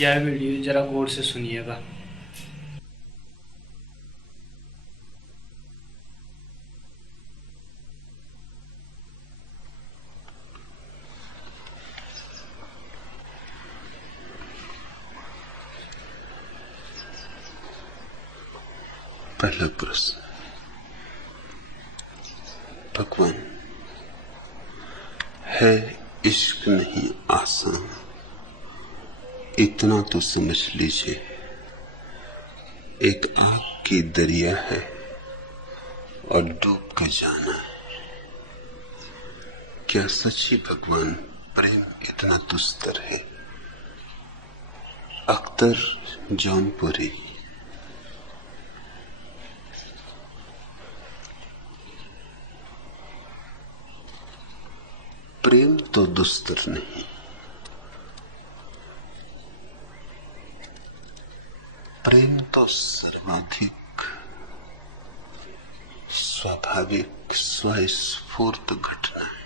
यह वीडियो जरा गौर से सुनिएगा। पहला प्रश्न, भगवान है इश्क नहीं आसान, इतना तो समझ लीजिए। एक आग की दरिया है और डूब के जाना है। क्या सच्ची भगवान प्रेम इतना दुस्तर है? अख्तर, जौनपुरी। प्रेम तो दुस्तर नहीं, प्रेम तो सर्वाधिक स्वाभाविक स्वस्फूर्त घटना है।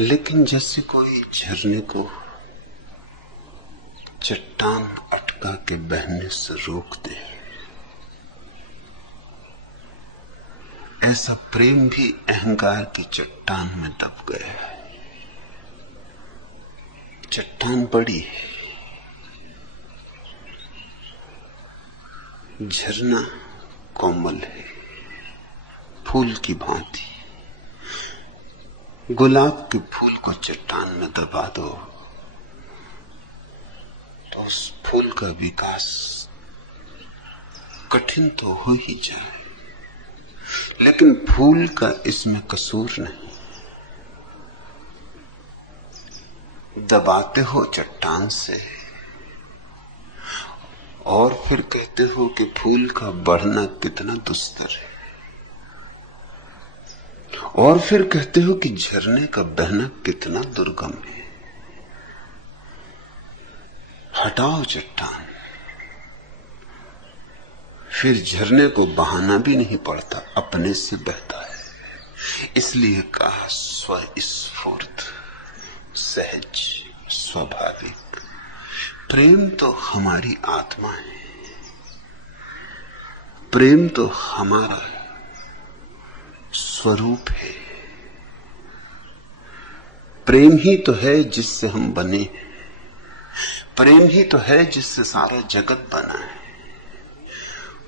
लेकिन जैसे कोई झरने को चट्टान अटका के बहने से रोक दे, ऐसा प्रेम भी अहंकार की चट्टान में दब गया है। चट्टान बड़ी है, झरना कोमल है, फूल की भांति। गुलाब के फूल को चट्टान में दबा दो तो उस फूल का विकास कठिन तो हो ही जाए, लेकिन फूल का इसमें कसूर नहीं। दबाते हो चट्टान से और फिर कहते हो कि फूल का बढ़ना कितना दुस्तर है, और फिर कहते हो कि झरने का बहना कितना दुर्गम है। हटाओ चट्टान, फिर झरने को बहाना भी नहीं पड़ता, अपने से बहता है। इसलिए कहा स्वस्फूर्त, सहज, स्वाभाविक। प्रेम तो हमारी आत्मा है, प्रेम तो हमारा स्वरूप है। प्रेम ही तो है जिससे हम बने, प्रेम ही तो है जिससे सारा जगत बना है।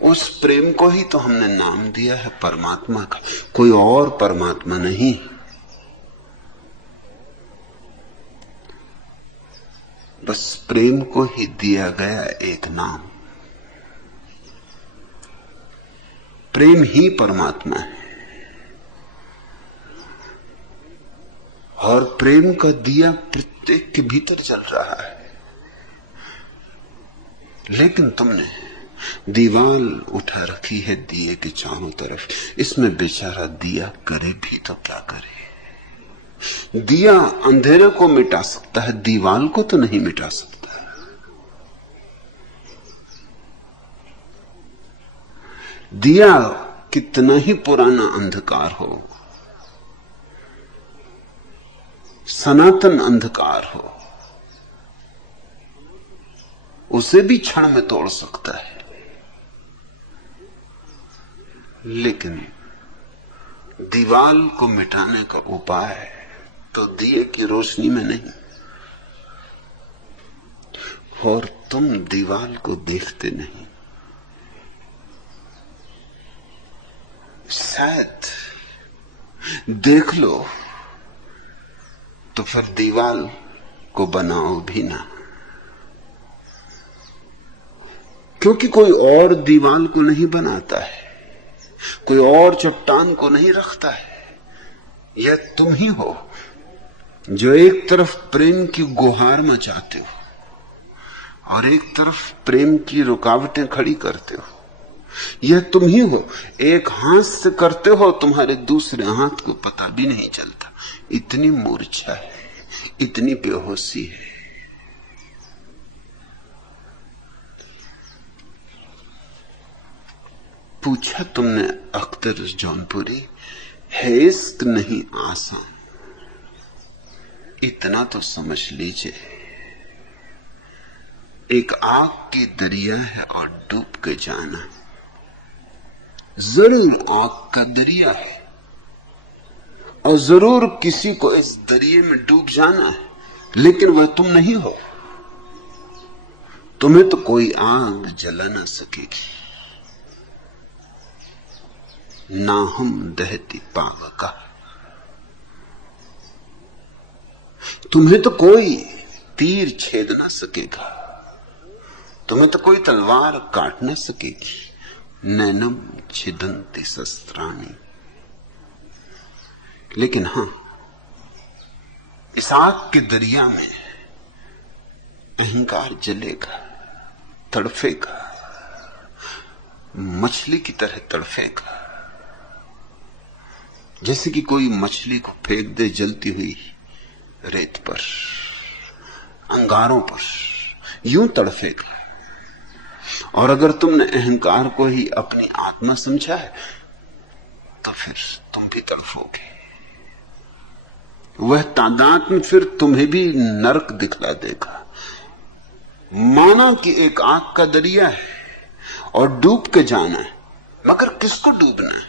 उस प्रेम को ही तो हमने नाम दिया है परमात्मा का, कोई और परमात्मा नहीं। बस प्रेम को ही दिया गया एक नाम। प्रेम ही परमात्मा है और प्रेम का दिया प्रत्येक के भीतर जल रहा है। लेकिन तुमने दीवाल उठा रखी है दिए के चारों तरफ। इसमें बेचारा दिया करे भी तो क्या करे? दिया अंधेरे को मिटा सकता है, दीवाल को तो नहीं मिटा सकता। दिया कितना ही पुराना अंधकार हो, सनातन अंधकार हो, उसे भी क्षण में तोड़ सकता है। लेकिन दीवाल को मिटाने का उपाय तो दिए की रोशनी में नहीं। और तुम दीवाल को देखते नहीं। शायद देख लो तो फिर दीवाल को बनाओ भी ना, क्योंकि कोई और दीवाल को नहीं बनाता है, कोई और चट्टान को नहीं रखता है। यह तुम ही हो जो एक तरफ प्रेम की गुहार मचाते हो और एक तरफ प्रेम की रुकावटें खड़ी करते हो। यह तुम ही हो, एक हाथ से करते हो, तुम्हारे दूसरे हाथ को पता भी नहीं चलता। इतनी मूर्छा है, इतनी बेहोशी है। पूछा तुमने अख्तर जौनपुरी, है इश्क नहीं आसान, इतना तो समझ लीजिए, एक आग की दरिया है और डूब के जाना। जरूर आग का दरिया है और जरूर किसी को इस दरिया में डूब जाना है, लेकिन वह तुम नहीं हो। तुम्हें तो कोई आग जला ना सकेगी। ना हम दहती पावका, तुम्हें तो कोई तीर छेद ना सकेगा, तुम्हें तो कोई तलवार काट ना सकेगी। नैनम छिदंती शस्त्राणी। लेकिन हां, इस आग के दरिया में अहंकार जलेगा, तड़फेगा, मछली की तरह तड़फेगा। जैसे कि कोई मछली को फेंक दे जलती हुई रेत पर, अंगारों पर, यूं तड़फेगा। और अगर तुमने अहंकार को ही अपनी आत्मा समझा है तो फिर तुम भी तड़फोगे। वह तादात्म्य फिर तुम्हें भी नरक दिखला देगा। माना कि एक आग का दरिया है और डूब के जाना है, मगर किसको डूबना है?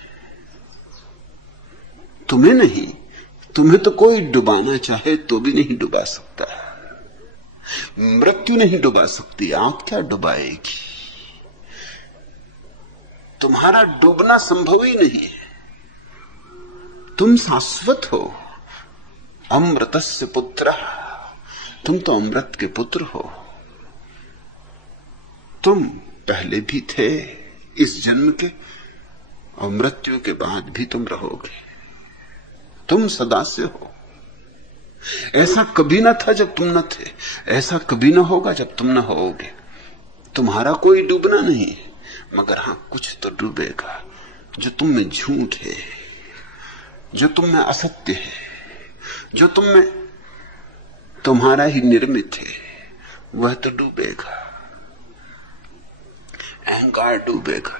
तुम्हें नहीं। तुम्हें तो कोई डुबाना चाहे तो भी नहीं डुबा सकता। मृत्यु नहीं डुबा सकती, आग क्या डुबाएगी? तुम्हारा डूबना संभव ही नहीं है। तुम शाश्वत हो, अमृतस्य पुत्र। तुम तो अमृत के पुत्र हो। तुम पहले भी थे इस जन्म के, और मृत्यु के बाद भी तुम रहोगे। तुम सदा से हो। ऐसा कभी न था जब तुम न थे, ऐसा कभी न होगा जब तुम न होगे। तुम्हारा कोई डूबना नहीं है, मगर हां, कुछ तो डूबेगा जो तुम में झूठ है, जो तुम में असत्य है, जो तुम में तुम्हारा ही निर्मित है, वह तो डूबेगा। अहंकार डूबेगा,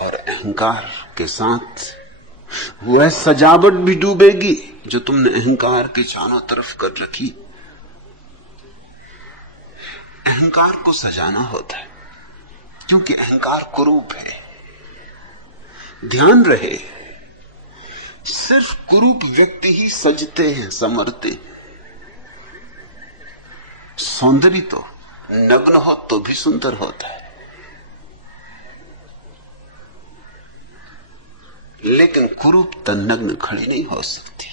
और अहंकार के साथ वह सजावट भी डूबेगी जो तुमने अहंकार के चारों तरफ कर रखी। अहंकार को सजाना होता है, क्योंकि अहंकार कुरूप है। ध्यान रहे, सिर्फ कुरूप व्यक्ति ही सजते हैं, संवरते हैं। सौंदर्य तो नग्न हो तो भी सुंदर होता है, लेकिन कुरूपता नग्न खड़ी नहीं हो सकती।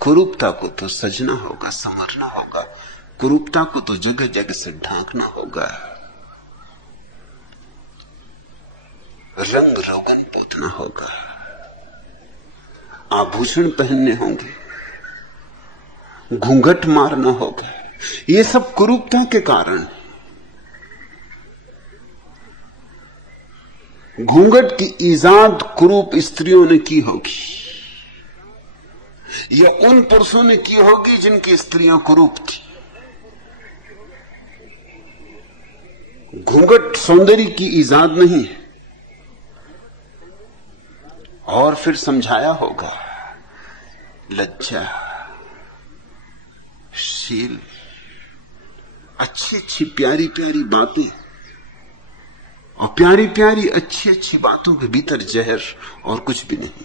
कुरूपता को तो सजना होगा, संवरना होगा। कुरूपता को तो जगह जगह से ढांकना होगा, रंग रोगन पोतना होगा, आभूषण पहनने होंगे, घूंघट मारना होगा। ये सब कुरूपता के कारण। घूंघट की ईजाद कुरूप स्त्रियों ने की होगी, या उन पुरुषों ने की होगी जिनकी स्त्रियां कुरूप थी। घूंघट सौंदर्य की ईजाद नहीं है। और फिर समझाया होगा, लज्जा, शील, अच्छी अच्छी प्यारी प्यारी बातें, और प्यारी प्यारी अच्छी अच्छी बातों के भीतर जहर और कुछ भी नहीं।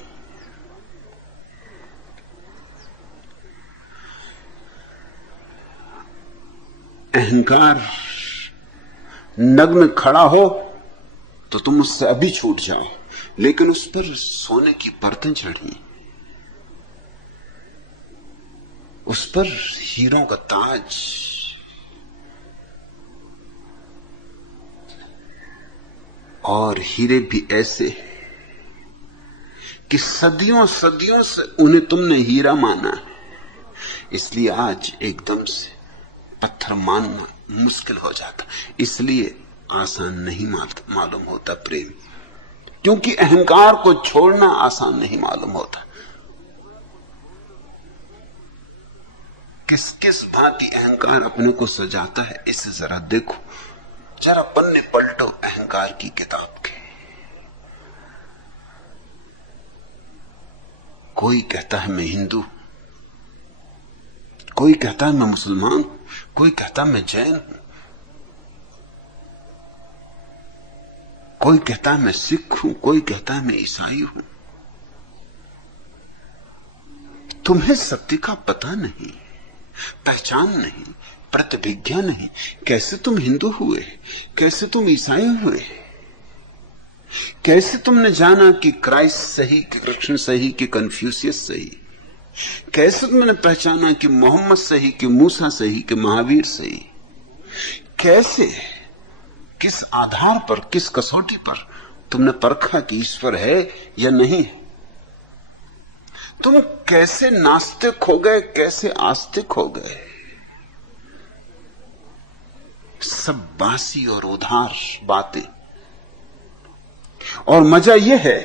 अहंकार नग्न खड़ा हो तो तुम उससे अभी छूट जाओ, लेकिन उस पर सोने की परतें चढ़ी, उस पर हीरों का ताज, और हीरे भी ऐसे कि सदियों सदियों से उन्हें तुमने हीरा माना है, इसलिए आज एकदम से पत्थर मानना मुश्किल हो जाता। इसलिए आसान नहीं मालूम होता प्रेम, क्योंकि अहंकार को छोड़ना आसान नहीं मालूम होता। किस किस भांति अहंकार अपने को सजाता है, इसे जरा देखो। जरा पन्ने पलटो अहंकार की किताब के। कोई कहता है मैं हिंदू, कोई कहता है मैं मुसलमान, कोई कहता है मैं जैन हूं, कोई कहता है मैं सिख हूं, कोई कहता है मैं ईसाई हूं। तुम्हें सत्य का पता नहीं, पहचान नहीं, प्रतिभिज्ञा नहीं। कैसे तुम हिंदू हुए, कैसे तुम ईसाई हुए, कैसे तुमने जाना कि क्राइस्ट सही, कि कृष्ण सही, कि कन्फ्यूशियस सही, कैसे तुमने पहचाना कि मोहम्मद सही, कि मूसा सही, कि महावीर सही, कैसे, किस आधार पर, किस कसौटी पर तुमने परखा कि ईश्वर है या नहीं? तुम कैसे नास्तिक हो गए, कैसे आस्तिक हो गए? सब बासी और उधार बातें। और मजा यह है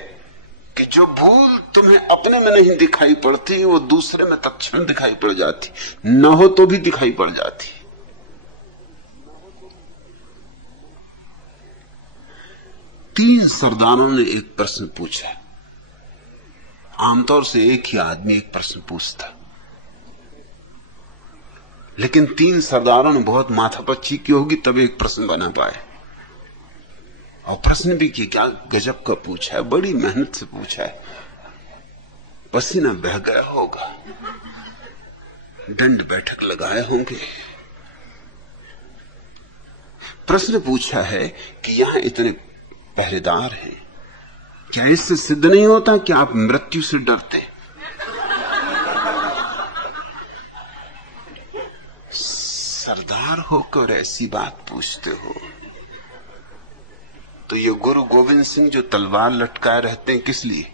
कि जो भूल तुम्हें अपने में नहीं दिखाई पड़ती, वो दूसरे में तत्क्षण दिखाई पड़ जाती, न हो तो भी दिखाई पड़ जाती। तीन सरदारों ने एक प्रश्न पूछा। आमतौर से एक ही आदमी एक प्रश्न पूछता, लेकिन तीन सरदारों ने बहुत माथापच्ची की होगी तब एक प्रश्न बना पाए। और प्रश्न भी कि क्या गजब का पूछा है, बड़ी मेहनत से पूछा है, पसीना बह गया होगा, दंड बैठक लगाए होंगे। प्रश्न पूछा है कि यहां इतने पहरेदार हैं, क्या इससे सिद्ध नहीं होता कि आप मृत्यु से डरते? सरदार होकर ऐसी बात पूछते हो तो ये गुरु गोविंद सिंह जो तलवार लटकाए रहते हैं किस लिए?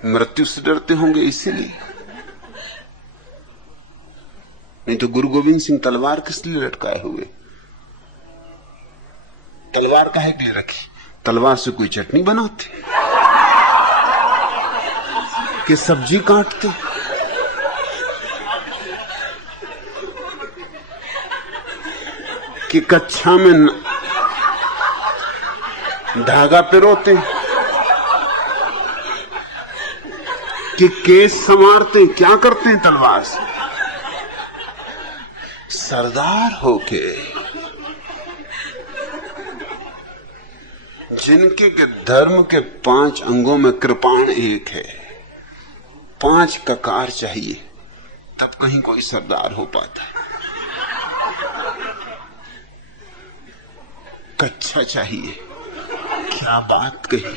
मृत्यु से डरते होंगे इसीलिए। नहीं तो गुरु गोविंद सिंह तलवार किस लिए लटकाए हुए? तलवार काहे के लिए रखी? तलवार से कोई चटनी बनाते कि सब्जी काटते? कि कच्छा में धागा पिरोते? कि केस संवारते? क्या करते हैं तलवार से? सरदार होके जिनके के धर्म के 5 अंगों में कृपाण एक है, 5 ककार चाहिए तब कहीं कोई सरदार हो पाता। कच्छा चाहिए, क्या बात कही।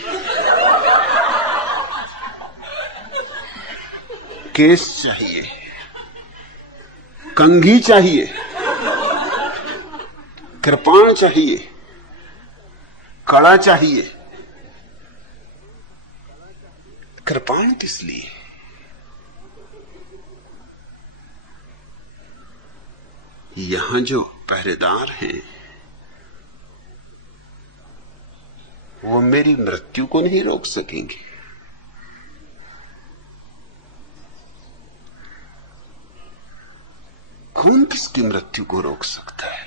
केस चाहिए, कंघी चाहिए, कृपाण चाहिए, कड़ा चाहिए। कृपाण किस लिए? यहां जो पहरेदार हैं वो मेरी मृत्यु को नहीं रोक सकेंगे। कौन किसकी मृत्यु को रोक सकता है?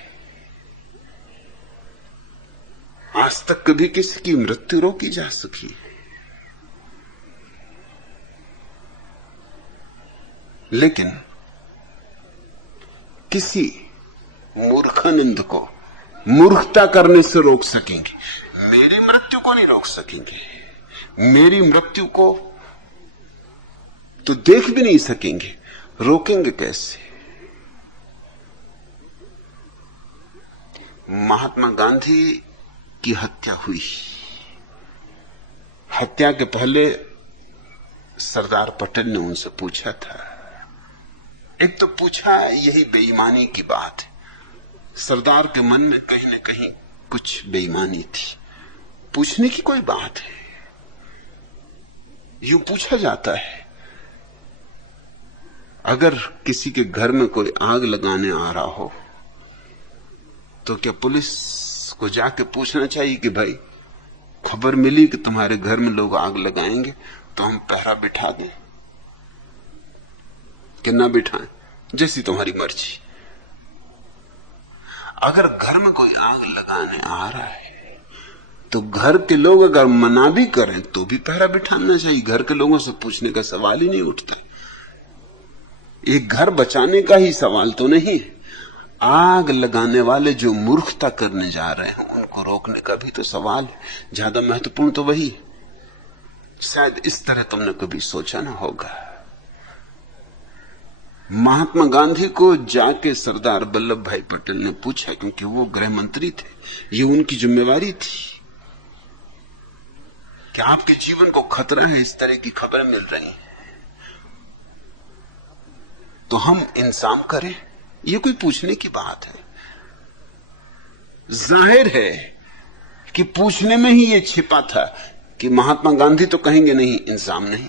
आज तक कभी किसी की मृत्यु रोकी जा सकी? लेकिन किसी मूर्खानंद को मूर्खता करने से रोक सकेंगे, मेरी मृत्यु को नहीं रोक सकेंगे। मेरी मृत्यु को तो देख भी नहीं सकेंगे, रोकेंगे कैसे? महात्मा गांधी की हत्या हुई। हत्या के पहले सरदार पटेल ने उनसे पूछा था, एक तो पूछा यही बेईमानी की बात है। सरदार के मन में कहीं न कहीं कुछ बेईमानी थी, पूछने की कोई बात है, यूं पूछा जाता है। अगर किसी के घर में कोई आग लगाने आ रहा हो तो क्या पुलिस को जाके पूछना चाहिए कि भाई खबर मिली कि तुम्हारे घर में लोग आग लगाएंगे तो हम पहरा बिठा दें कि ना बिठाएं, जैसी तुम्हारी मर्जी। अगर घर में कोई आग लगाने आ रहा है तो घर के लोग अगर मना भी करें तो भी पहरा बिठाना चाहिए। घर के लोगों से पूछने का सवाल ही नहीं उठता। एक घर बचाने का ही सवाल तो नहीं, आग लगाने वाले जो मूर्खता करने जा रहे हैं उनको रोकने का भी तो सवाल है। ज्यादा महत्वपूर्ण तो वही। शायद इस तरह तुमने कभी सोचा ना होगा। महात्मा गांधी को जाके सरदार वल्लभ भाई पटेल ने पूछा, क्योंकि वो गृह मंत्री थे, ये उनकी जिम्मेवारी थी कि आपके जीवन को खतरा है, इस तरह की खबरें मिल रही हैं, तो हम इंतजाम करें। ये कोई पूछने की बात है? जाहिर है कि पूछने में ही ये छिपा था कि महात्मा गांधी तो कहेंगे नहीं, इंतजाम नहीं।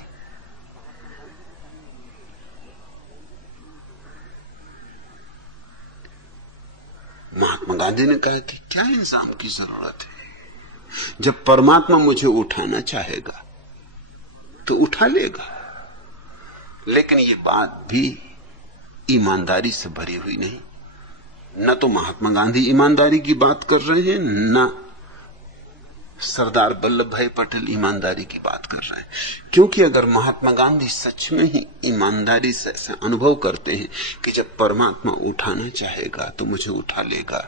महात्मा गांधी ने कहा कि क्या इंतजाम की जरूरत है? जब परमात्मा मुझे उठाना चाहेगा तो उठा लेगा। लेकिन ये बात भी ईमानदारी से भरी हुई नहीं। न तो महात्मा गांधी ईमानदारी की बात कर रहे हैं, न सरदार वल्लभ भाई पटेल ईमानदारी की बात कर रहे हैं। क्योंकि अगर महात्मा गांधी सच में ही ईमानदारी से ऐसा अनुभव करते हैं कि जब परमात्मा उठाना चाहेगा तो मुझे उठा लेगा,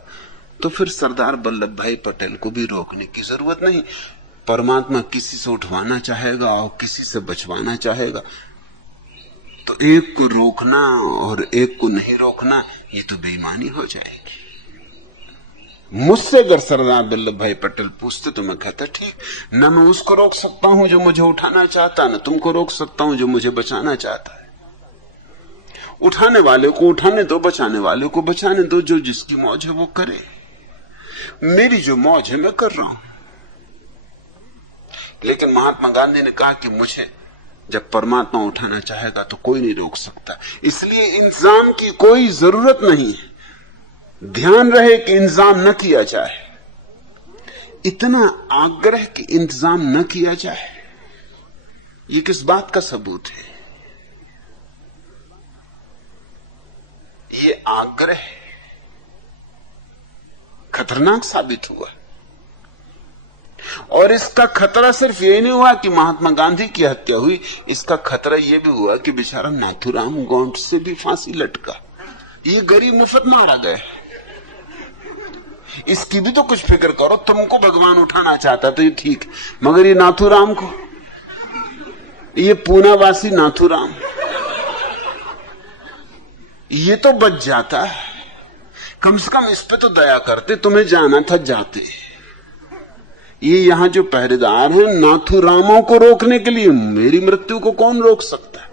तो फिर सरदार वल्लभ भाई पटेल को भी रोकने की जरूरत नहीं। परमात्मा किसी से उठवाना चाहेगा और किसी से बचवाना चाहेगा, तो एक को रोकना और एक को नहीं रोकना, ये तो बेईमानी हो जाएगी। मुझसे अगर सरदार वल्लभ भाई पटेल पूछते तो मैं कहता ठीक, न मैं उसको रोक सकता हूं जो मुझे उठाना चाहता, न तुमको रोक सकता हूं जो मुझे बचाना चाहता है। उठाने वाले को उठाने दो, बचाने वाले को बचाने दो। जो जिसकी मौज है वो करे। मेरी जो मौज है मैं कर रहा हूं। लेकिन महात्मा गांधी ने कहा कि मुझे जब परमात्मा उठाना चाहेगा तो कोई नहीं रोक सकता, इसलिए इंतजाम की कोई जरूरत नहीं है। ध्यान रहे कि इंतजाम न किया जाए। इतना आग्रह कि इंतजाम न किया जाए, ये किस बात का सबूत है? ये आग्रह खतरनाक साबित हुआ। और इसका खतरा सिर्फ ये नहीं हुआ कि महात्मा गांधी की हत्या हुई, इसका खतरा यह भी हुआ कि बेचारा नाथूराम गौंड से भी फांसी लटका। ये गरीब मुफ्त मारा गया। इसकी भी तो कुछ फिक्र करो। तुमको भगवान उठाना चाहता तो ये ठीक, मगर ये नाथूराम को, ये पूनावासी नाथूराम, ये तो बच जाता। कम से कम इस पे तो दया करते। तुम्हें जाना था जाते। ये यहां जो पहरेदार हैं नाथूरामों को रोकने के लिए, मेरी मृत्यु को कौन रोक सकता?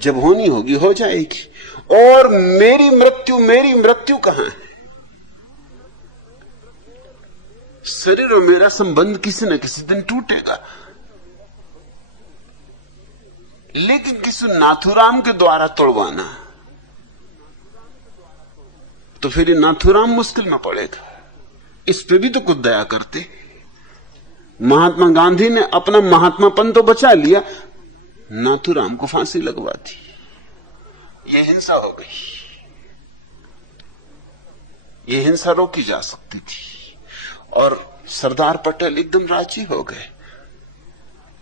जब होनी होगी हो जाएगी। और मेरी मृत्यु कहां है? शरीर और मेरा संबंध किसी न किसी दिन टूटेगा। लेकिन किसी नाथूराम के द्वारा तोड़वाना, तो फिर ये नाथूराम मुश्किल में पड़ेगा। इस पे भी तो कुछ दया करते। महात्मा गांधी ने अपना महात्मापन तो बचा लिया, नाथूराम को फांसी लगवा दी। यह हिंसा हो गई। यह हिंसा रोकी जा सकती थी। और सरदार पटेल एकदम राजी हो गए।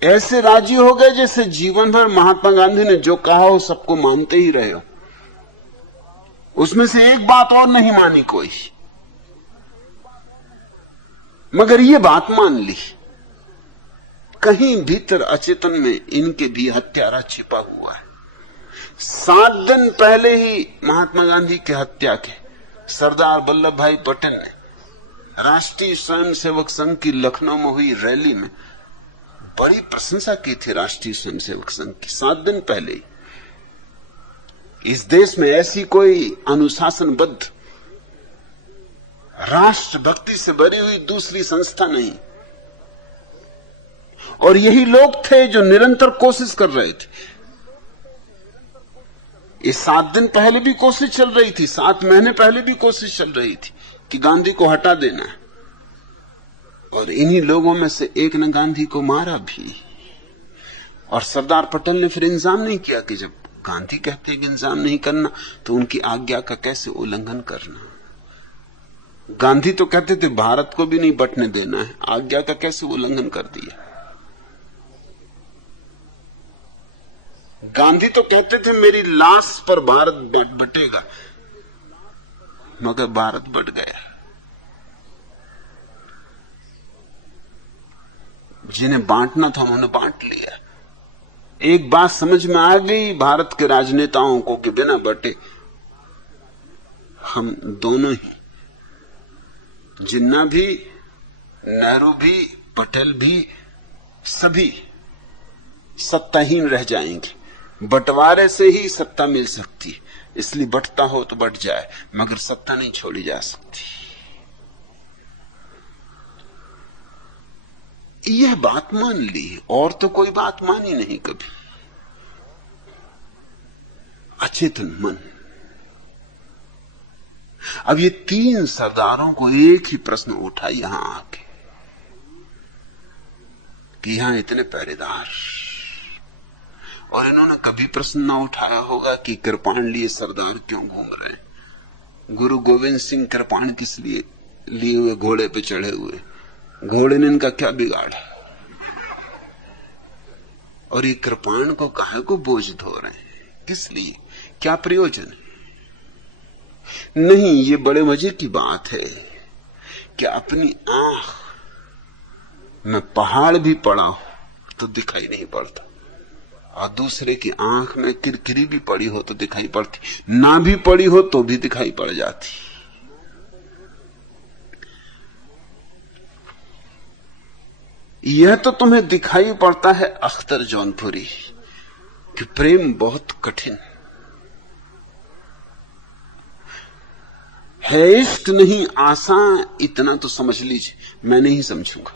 ऐसे राजी हो गए जैसे जीवन भर महात्मा गांधी ने जो कहा हो सबको मानते ही रहे हो। उसमें से एक बात और नहीं मानी कोई, मगर ये बात मान ली। कहीं भीतर अचेतन में इनके भी हत्यारा छिपा हुआ है। 7 दिन पहले ही महात्मा गांधी की हत्या के सरदार वल्लभ भाई पटेल ने राष्ट्रीय स्वयंसेवक संघ की लखनऊ में हुई रैली में बड़ी प्रशंसा की थी। राष्ट्रीय स्वयंसेवक संघ की 7 दिन पहले ही। इस देश में ऐसी कोई अनुशासनबद्ध, राष्ट्रभक्ति से भरी हुई दूसरी संस्था नहीं। और यही लोग थे जो निरंतर कोशिश कर रहे थे। ये 7 दिन पहले भी कोशिश चल रही थी, 7 महीने पहले भी कोशिश चल रही थी कि गांधी को हटा देना। और इन्हीं लोगों में से एक ने गांधी को मारा भी। और सरदार पटेल ने फिर इंतजाम नहीं किया कि जब गांधी कहते कि इंतजाम नहीं करना तो उनकी आज्ञा का कैसे उल्लंघन करना। गांधी तो कहते थे भारत को भी नहीं बंटने देना है, आज्ञा का कैसे उल्लंघन कर दिया। गांधी तो कहते थे मेरी लाश पर भारत बटेगा, मगर भारत बट गया। जिन्हें बांटना था उन्होंने बांट लिया। एक बात समझ में आ गई भारत के राजनेताओं को कि बिना बटे हम दोनों ही, जिन्ना भी, नेहरू भी, पटेल भी, सभी सत्ताहीन रह जाएंगे। बंटवारे से ही सत्ता मिल सकती है, इसलिए बंटता हो तो बंट जाए, मगर सत्ता नहीं छोड़ी जा सकती। यह बात मान ली, और तो कोई बात मानी नहीं कभी। अचेतन मन। अब ये तीन सरदारों को एक ही प्रश्न उठा यहां आके कि यहां इतने पहरेदार, और इन्होंने कभी प्रश्न ना उठाया होगा कि कृपाण लिए सरदार क्यों घूम रहे हैं। गुरु गोविंद सिंह कृपाण किस लिए लिए हुए घोड़े पे चढ़े हुए, घोड़े ने इनका क्या बिगाड़ा, और ये कृपाण को काहे को बोझ धो रहे हैं, किस लिए, क्या प्रयोजन। नहीं, ये बड़े मजे की बात है कि अपनी आंख में पहाड़ भी पड़ा हो तो दिखाई नहीं पड़ता, और दूसरे की आंख में किरकिरी भी पड़ी हो तो दिखाई पड़ती, ना भी पड़ी हो तो भी दिखाई पड़ जाती। यह तो तुम्हें दिखाई पड़ता है अख्तर जौनपुरी कि प्रेम बहुत कठिन है। इश्क नहीं आसान, इतना तो समझ लीजिए, मैं नहीं समझूंगा,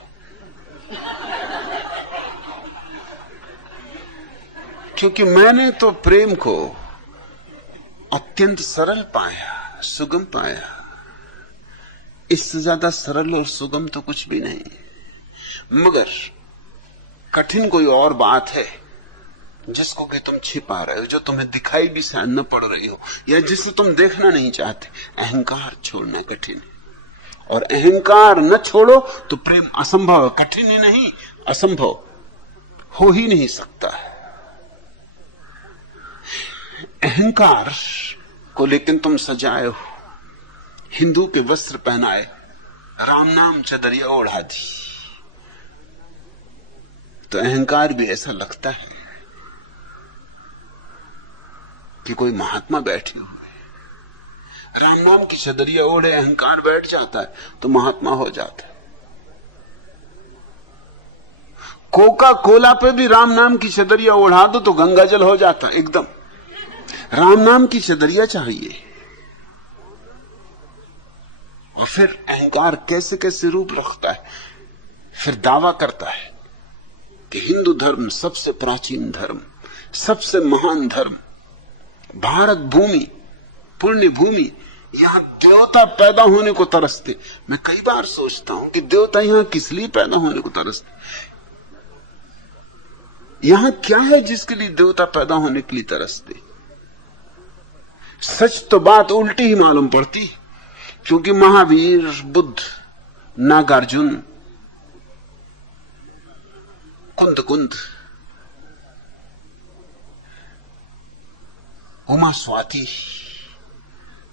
क्योंकि मैंने तो प्रेम को अत्यंत सरल पाया, सुगम पाया। इससे ज्यादा सरल और सुगम तो कुछ भी नहीं। मगर कठिन कोई और बात है जिसको कि तुम छिपा रहे हो, जो तुम्हें दिखाई भी शायद न पड़ रही हो, या जिसे तुम देखना नहीं चाहते। अहंकार छोड़ना कठिन है, और अहंकार न छोड़ो तो प्रेम असंभव, कठिन ही नहीं असंभव हो ही नहीं सकता है। अहंकार को लेकिन तुम सजाए हो, हिंदू के वस्त्र पहनाए, राम नाम चदरिया ओढ़ा दी, तो अहंकार भी ऐसा लगता है कि कोई महात्मा बैठे हुए। राम नाम की चदरिया ओढ़े अहंकार बैठ जाता है तो महात्मा हो जाता है। कोका कोला पे भी राम नाम की चदरिया ओढ़ा दो तो गंगा जल हो जाता है एकदम। राम नाम की चदरिया चाहिए। और फिर अहंकार कैसे कैसे रूप रखता है, फिर दावा करता है कि हिंदू धर्म सबसे प्राचीन धर्म, सबसे महान धर्म, भारत भूमि पुण्य भूमि, यहां देवता पैदा होने को तरसते। मैं कई बार सोचता हूं कि देवता यहां किस लिए पैदा होने को तरसते, यहां क्या है जिसके लिए देवता पैदा होने के लिए तरसते। सच तो बात उल्टी ही मालूम पड़ती, क्योंकि महावीर, बुद्ध, नागार्जुन, कुंद, उमा स्वाति,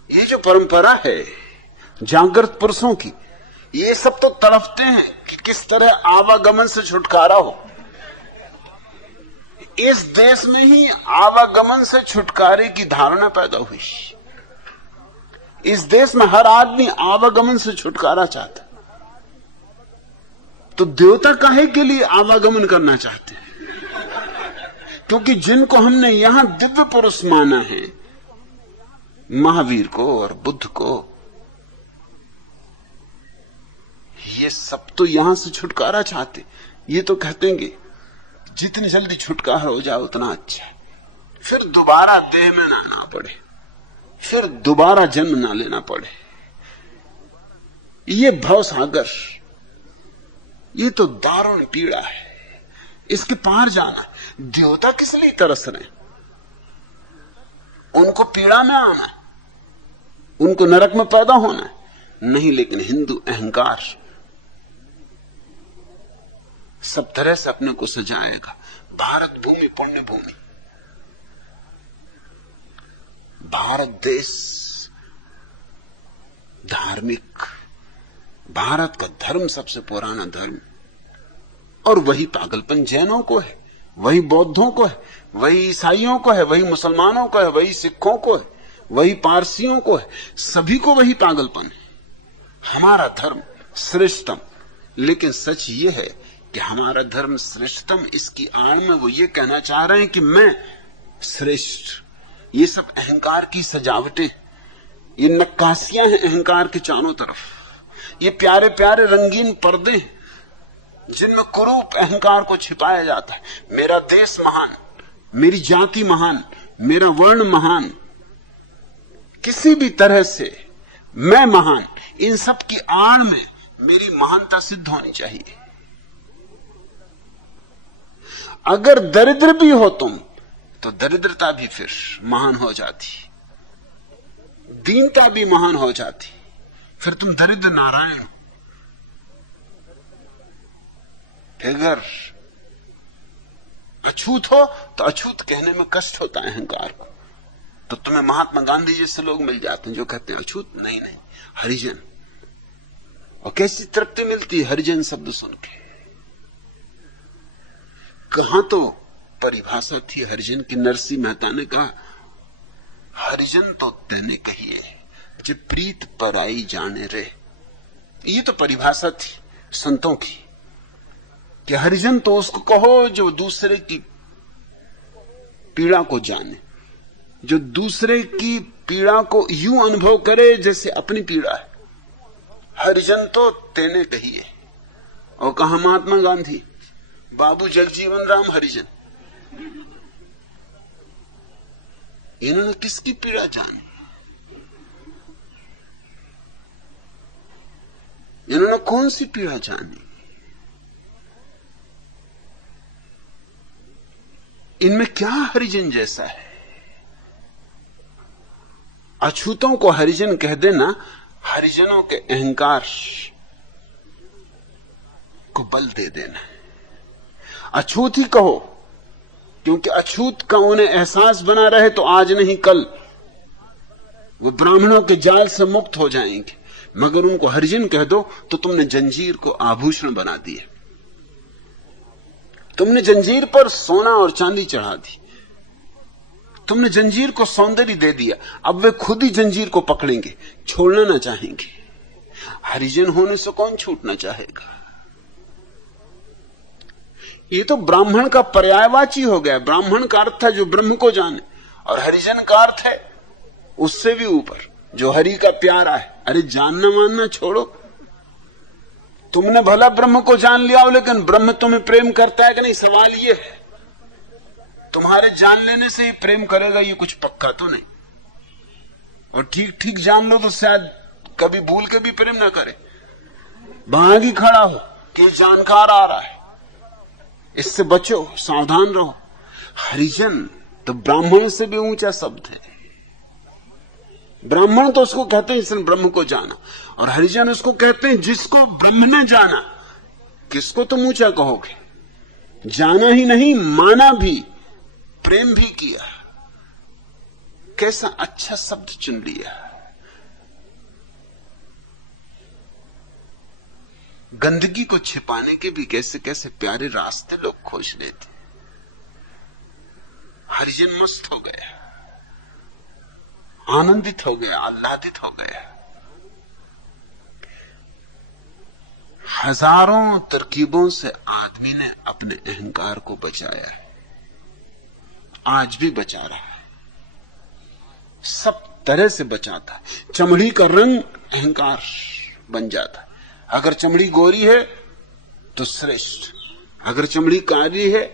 ये जो परंपरा है जागृत पुरुषों की, ये सब तो तड़पते हैं कि किस तरह आवागमन से छुटकारा हो। इस देश में ही आवागमन से छुटकारे की धारणा पैदा हुई। इस देश में हर आदमी आवागमन से छुटकारा चाहता, तो देवता काहे के लिए आवागमन करना चाहते हैं? क्योंकि जिनको हमने यहां दिव्य पुरुष माना है, महावीर को और बुद्ध को, ये सब तो यहां से छुटकारा चाहते। ये तो कहते हैं कि जितनी जल्दी छुटकारा हो जाए उतना अच्छा है, फिर दोबारा देह में ना आना पड़े, फिर दोबारा जन्म ना लेना पड़े। ये भवसागर, ये तो दारुण पीड़ा है, इसके पार जाना। देवता किस लिए तरस रहे? उनको पीड़ा में आना है, उनको नरक में पैदा होना है। नहीं, लेकिन हिंदू अहंकार सब तरह से अपने को सजाएगा। भारत भूमि पुण्य भूमि, भारत देश धार्मिक, भारत का धर्म सबसे पुराना धर्म। और वही पागलपन जैनों को है, वही बौद्धों को है, वही ईसाइयों को है, वही मुसलमानों को है, वही सिखों को है, वही पारसियों को है, सभी को वही पागलपन है। हमारा धर्म श्रेष्ठतम, लेकिन सच ये है कि हमारा धर्म श्रेष्ठतम, इसकी आड़ में वो ये कहना चाह रहे हैं कि मैं श्रेष्ठ। ये सब अहंकार की सजावटें, ये नक्काशियां हैं अहंकार के चारों तरफ। ये प्यारे प्यारे रंगीन पर्दे हैं जिनमें कुरूप अहंकार को छिपाया जाता है। मेरा देश महान, मेरी जाति महान, मेरा वर्ण महान, किसी भी तरह से मैं महान, इन सब की आड़ में मेरी महानता सिद्ध होनी चाहिए। अगर दरिद्र भी हो तुम तो दरिद्रता भी फिर महान हो जाती, दीनता भी महान हो जाती, फिर तुम दरिद्र नारायण। अगर अछूत हो तो अछूत कहने में कष्ट होता है अहंकार को। तो तुम्हें महात्मा गांधी जैसे लोग मिल जाते हैं जो कहते हैं अछूत नहीं, हरिजन। और कैसी तृप्ति मिलती है हरिजन शब्द सुन के। कहां तो परिभाषा थी हरिजन की, नरसिंह मेहता ने कहा हरिजन तो तेने कहिए जो प्रीत पर आई जाने रे। ये तो परिभाषा थी संतों की कि हरिजन तो उसको कहो जो दूसरे की पीड़ा को जाने, जो दूसरे की पीड़ा को यूं अनुभव करे जैसे अपनी पीड़ा है। हरिजन तो तेने कहिए। और कहा महात्मा गांधी, बाबू जगजीवन राम हरिजन। इन्होंने किसकी पीड़ा जानी? इन्होंने कौन सी पीड़ा जानी? इनमें क्या हरिजन जैसा है? अछूतों को हरिजन कह देना हरिजनों के अहंकार को बल दे देना। अछूत ही कहो, क्योंकि अछूत का उन्हें एहसास बना रहे तो आज नहीं कल वो ब्राह्मणों के जाल से मुक्त हो जाएंगे। मगर उनको हरिजन कह दो तो तुमने जंजीर को आभूषण बना दिया, तुमने जंजीर पर सोना और चांदी चढ़ा दी, तुमने जंजीर को सौंदर्य दे दिया। अब वे खुद ही जंजीर को पकड़ेंगे, छोड़ना ना चाहेंगे। हरिजन होने से कौन छूटना चाहेगा? ये तो ब्राह्मण का पर्यायवाची हो गया। ब्राह्मण का अर्थ था जो ब्रह्म को जाने, और हरिजन का अर्थ है उससे भी ऊपर जो हरि का प्यारा है। अरे जानना मानना छोड़ो, तुमने भला ब्रह्म को जान लिया हो, लेकिन ब्रह्म तुम्हें प्रेम करता है कि नहीं, सवाल ये है। तुम्हारे जान लेने से ही प्रेम करेगा ये कुछ पक्का तो नहीं। और ठीक ठीक जान लो तो शायद कभी भूल के भी प्रेम ना करे। भाग ही खड़ा हो कि जानकार आ रहा है, इससे बचो, सावधान रहो। हरिजन तो ब्राह्मण से भी ऊंचा शब्द है। ब्राह्मण तो उसको कहते हैं जिसने ब्रह्म को जाना, और हरिजन उसको कहते हैं जिसको ब्रह्म ने जाना। किसको तुम ऊंचा कहोगे? जाना ही नहीं, माना भी, प्रेम भी किया। कैसा अच्छा शब्द चुन लिया। गंदगी को छिपाने के भी कैसे कैसे प्यारे रास्ते लोग खोज लेते। हरिजन मस्त हो गया, आनंदित हो गया, आह्लादित हो गया। हजारों तरकीबों से आदमी ने अपने अहंकार को बचाया है, आज भी बचा रहा है, सब तरह से बचाता है। चमड़ी का रंग अहंकार बन जाता है। अगर चमड़ी गोरी है तो श्रेष्ठ, अगर चमड़ी काली है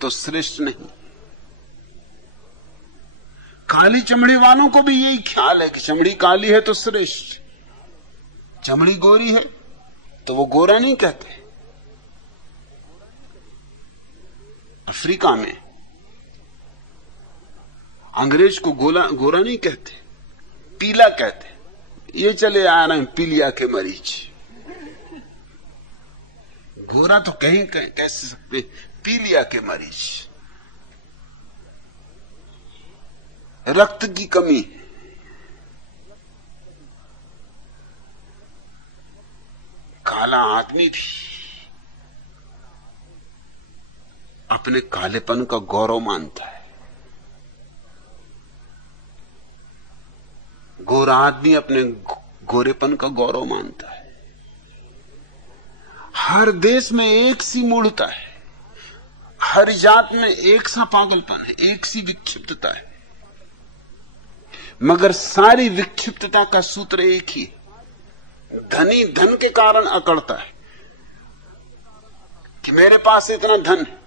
तो श्रेष्ठ नहीं। काली चमड़ी वालों को भी यही ख्याल है कि चमड़ी काली है तो श्रेष्ठ, चमड़ी गोरी है तो वो गोरा नहीं कहते। अफ्रीका में अंग्रेज को गोरा नहीं कहते, पीला कहते। ये चले आ रहे हैं पीलिया के मरीज। गोरा तो कहीं कह सकते, पीलिया के मरीज, रक्त की कमी। काला आदमी भी अपने कालेपन का गौरव मानता है, गोरा आदमी अपने गोरेपन का गौरव मानता है। हर देश में एक सी मूढ़ता है, हर जात में एक सा पागलपन है, एक सी विक्षिप्तता है, मगर सारी विक्षिप्तता का सूत्र एक ही है। धनी धन के कारण अकड़ता है कि मेरे पास इतना धन है,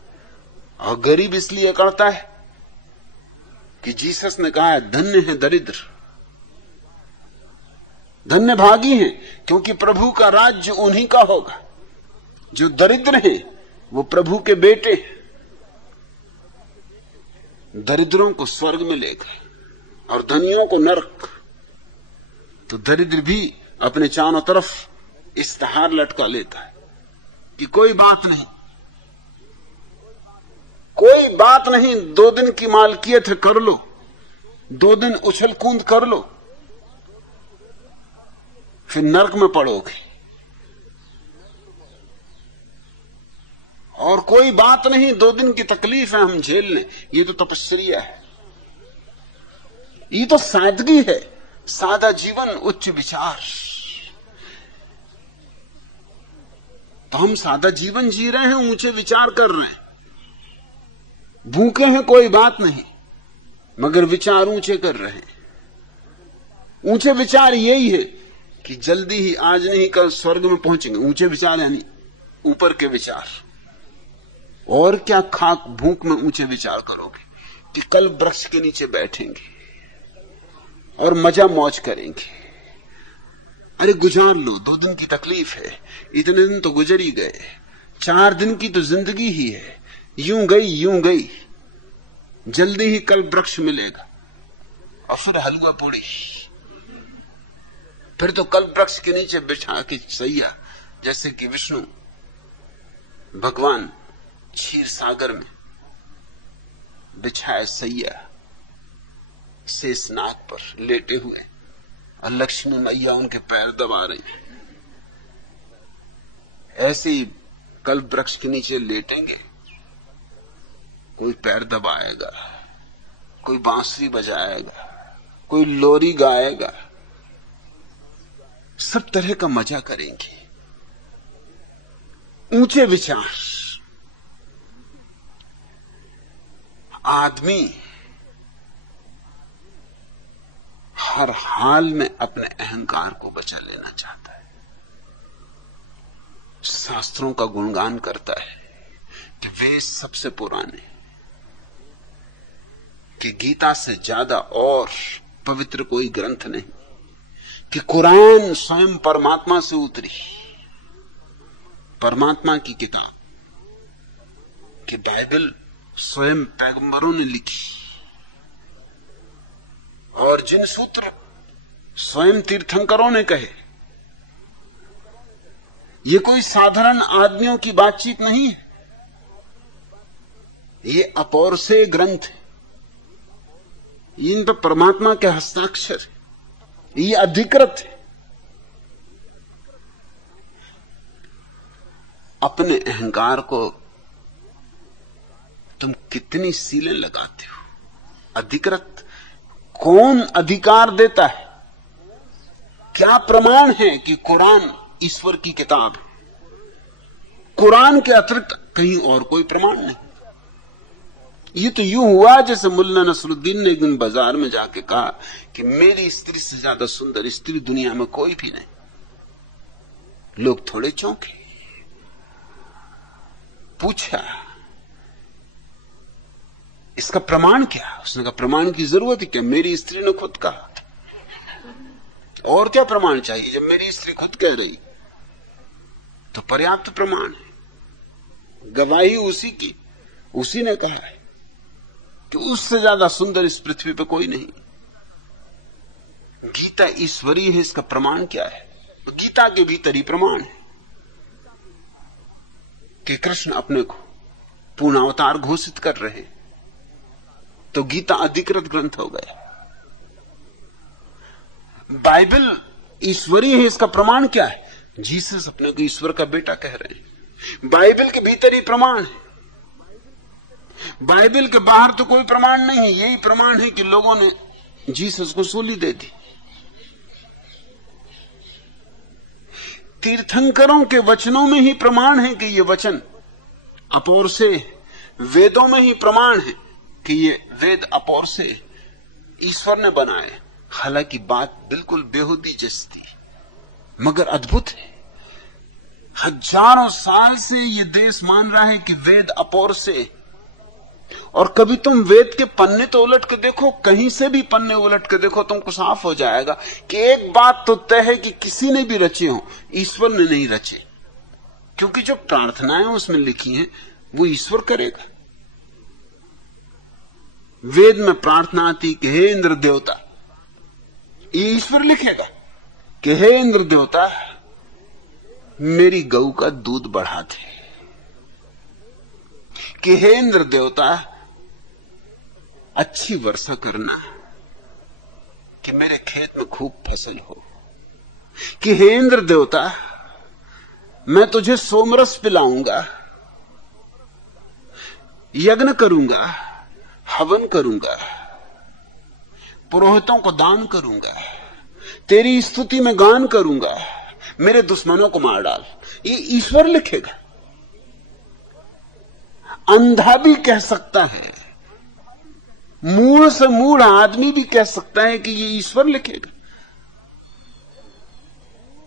और गरीब इसलिए अकड़ता है कि जीसस ने कहा है धन्य है दरिद्र, धन्य भागी हैं, क्योंकि प्रभु का राज्य उन्हीं का होगा। जो दरिद्र हैं वो प्रभु के बेटे हैं। दरिद्रों को स्वर्ग मिलेगा और धनियों को नरक। तो दरिद्र भी अपने चारों तरफ इश्तेहार लटका लेता है कि कोई बात नहीं, कोई बात नहीं, 2 दिन की मालकियत है, कर लो, 2 दिन उछल कूद कर लो, फिर नरक में पड़ोगे। और कोई बात नहीं, 2 दिन की तकलीफ है, हम झेल लें। ये तो तपस्या है, ये तो सादगी है, सादा जीवन, उच्च विचार। तो हम सादा जीवन जी रहे हैं, ऊंचे विचार कर रहे हैं, भूखे हैं कोई बात नहीं, मगर विचार ऊंचे कर रहे हैं। ऊंचे विचार यही है कि जल्दी ही, आज नहीं कल स्वर्ग में पहुंचेंगे। ऊंचे विचार यानी ऊपर के विचार। और क्या खाक भूख में ऊंचे विचार करोगे कि कल वृक्ष के नीचे बैठेंगे और मजा मौज करेंगे। अरे गुजार लो, 2 दिन की तकलीफ है, इतने दिन तो गुजर ही गए, 4 दिन की तो जिंदगी ही है, यूं गई, जल्दी ही कल वृक्ष मिलेगा और फिर हलवा पूड़ी, फिर तो कल वृक्ष के नीचे बिछा के सैया, जैसे कि विष्णु भगवान क्षीर सागर में बिछाए सैया शेषनाग पर लेटे हुए, और लक्ष्मी मैया उनके पैर दबा रही। ऐसे ही कल वृक्ष के नीचे लेटेंगे, कोई पैर दबाएगा, कोई बांसुरी बजाएगा, कोई लोरी गाएगा, सब तरह का मजा करेंगे। ऊंचे विचार। आदमी हर हाल में अपने अहंकार को बचा लेना चाहता है, शास्त्रों का गुणगान करता है कि वे सबसे पुराने, कि गीता से ज्यादा और पवित्र कोई ग्रंथ नहीं, कि कुरान स्वयं परमात्मा से उतरी, परमात्मा की किताब, कि बाइबल स्वयं पैगंबरों ने लिखी, और जिन सूत्र स्वयं तीर्थंकरों ने कहे। ये कोई साधारण आदमियों की बातचीत नहीं है, ये अपौरुषेय ग्रंथ है, इन पर परमात्मा के हस्ताक्षर है, ये अधिकृत है। अपने अहंकार को तुम कितनी सीलें लगाते हो? अधिकृत कौन अधिकार देता है? क्या प्रमाण है कि कुरान ईश्वर की किताब है? कुरान के अतिरिक्त कहीं और कोई प्रमाण नहीं। ये तो यूं हुआ जैसे मुल्ला नसरुद्दीन ने एक दिन बाजार में जाके कहा कि मेरी स्त्री से ज्यादा सुंदर स्त्री दुनिया में कोई भी नहीं। लोग थोड़े चौंके, पूछा इसका प्रमाण क्या? उसने कहा प्रमाण की जरूरत है क्या, मेरी स्त्री ने खुद कहा। और क्या प्रमाण चाहिए? जब मेरी स्त्री खुद कह रही तो पर्याप्त प्रमाण है। गवाही उसी की, उसी ने कहा है कि उससे ज्यादा सुंदर इस पृथ्वी पर कोई नहीं। गीता ईश्वरीय है, इसका प्रमाण क्या है? गीता के भीतर ही प्रमाण है कि कृष्ण अपने को पूर्णावतार घोषित कर रहे हैं, तो गीता अधिकृत ग्रंथ हो गया। बाइबल ईश्वरीय है, इसका प्रमाण क्या है? जीसस अपने को ईश्वर का बेटा कह रहे हैं। बाइबल के भीतर ही प्रमाण है, बाइबल के बाहर तो कोई प्रमाण नहीं है। यही प्रमाण है कि लोगों ने जीसस को सूली दे दी। तीर्थंकरों के वचनों में ही प्रमाण है कि ये वचन अपौर से, वेदों में ही प्रमाण है कि ये वेद अपौर से ईश्वर ने बनाए। हालांकि बात बिल्कुल बेहूदी जैसी थी, मगर अद्भुत है। हजारों साल से ये देश मान रहा है कि वेद अपौर से, और कभी तुम वेद के पन्ने तो उलट के देखो, कहीं से भी पन्ने उलट के देखो, तुमको साफ हो जाएगा कि एक बात तो तय है कि किसी ने भी रचे हो, ईश्वर ने नहीं रचे। क्योंकि जो प्रार्थनाएं उसमें लिखी हैं वो ईश्वर करेगा। वेद में प्रार्थना आती कि हे इंद्र देवता, ये ईश्वर लिखेगा कि हे इंद्र देवता मेरी गऊ का दूध बढ़ा दे, कि हे इंद्र देवता अच्छी वर्षा करना कि मेरे खेत में खूब फसल हो, कि हे इंद्र देवता मैं तुझे सोमरस पिलाऊंगा, यज्ञ करूंगा, हवन करूंगा, पुरोहितों को दान करूंगा, तेरी स्तुति में गान करूंगा, मेरे दुश्मनों को मार डाल। ये ईश्वर लिखेगा। अंधा भी कह सकता है, मूढ़ से मूढ़ आदमी भी कह सकता है कि ये ईश्वर लिखेगा।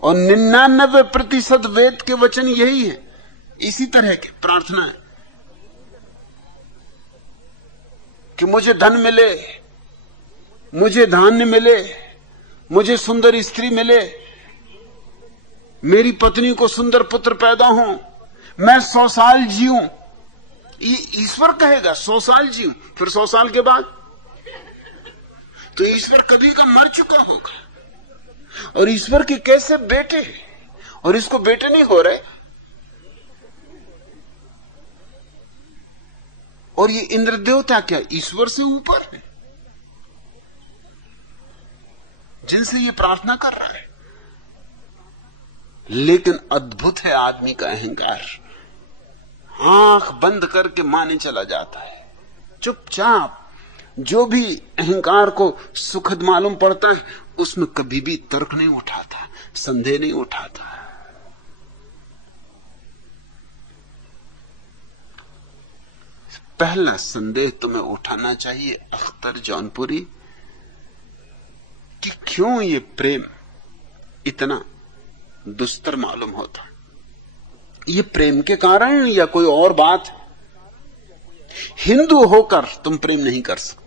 और 99% वेद के वचन यही है, इसी तरह के प्रार्थना है कि मुझे धन मिले, मुझे धान्य मिले, मुझे सुंदर स्त्री मिले, मेरी पत्नी को सुंदर पुत्र पैदा हो, मैं 100 साल जीऊं। ये ईश्वर कहेगा 100 साल जीऊं, फिर 100 साल के बाद तो ईश्वर कभी का मर चुका होगा। और ईश्वर के कैसे बेटे हैं, और इसको बेटे नहीं हो रहे। और ये इंद्र देवता क्या ईश्वर से ऊपर है, जिनसे ये प्रार्थना कर रहा है? लेकिन अद्भुत है आदमी का अहंकार। आंख बंद करके माने चला जाता है, चुपचाप। जो भी अहंकार को सुखद मालूम पड़ता है उसमें कभी भी तर्क नहीं उठाता, संदेह नहीं उठाता। पहला संदेह तुम्हें उठाना चाहिए अख्तर जौनपुरी कि क्यों ये प्रेम इतना दुस्तर मालूम होता। ये प्रेम के कारण या कोई और बात? हिंदू होकर तुम प्रेम नहीं कर सकते,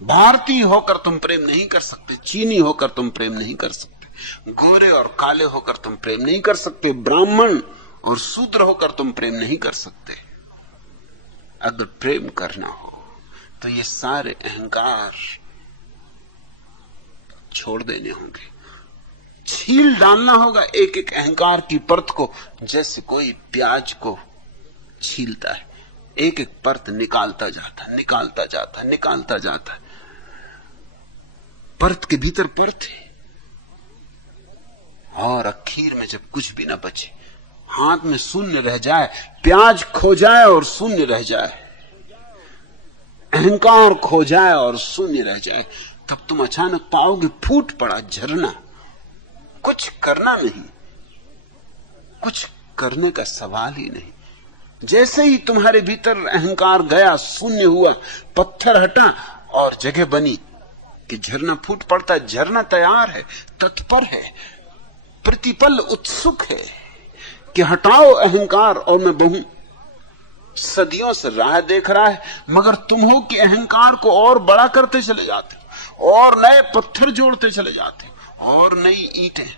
भारतीय होकर तुम प्रेम नहीं कर सकते, चीनी होकर तुम प्रेम नहीं कर सकते, गोरे और काले होकर तुम प्रेम नहीं कर सकते, ब्राह्मण और शूद्र होकर तुम प्रेम नहीं कर सकते। अगर प्रेम करना हो तो ये सारे अहंकार छोड़ देने होंगे, छील डालना होगा एक एक अहंकार की परत को, जैसे कोई प्याज को छीलता है। एक एक परत निकालता जाता, निकालता जाता, निकालता जाता। परत के भीतर परत है, और आखिर में जब कुछ भी ना बचे, हाथ में शून्य रह जाए, प्याज खो जाए और शून्य रह जाए, अहंकार खो जाए और शून्य रह जाए, तब तुम अचानक पाओगे फूट पड़ा झरना। कुछ करना नहीं, कुछ करने का सवाल ही नहीं। जैसे ही तुम्हारे भीतर अहंकार गया, शून्य हुआ, पत्थर हटा और जगह बनी कि झरना फूट पड़ता। झरना तैयार है, तत्पर है, प्रतिपल उत्सुक है कि हटाओ अहंकार और मैं बहूं। सदियों से राह देख रहा है, मगर तुम हो कि अहंकार को और बड़ा करते चले जाते, और नए पत्थर जोड़ते चले जाते, और नई ईंटें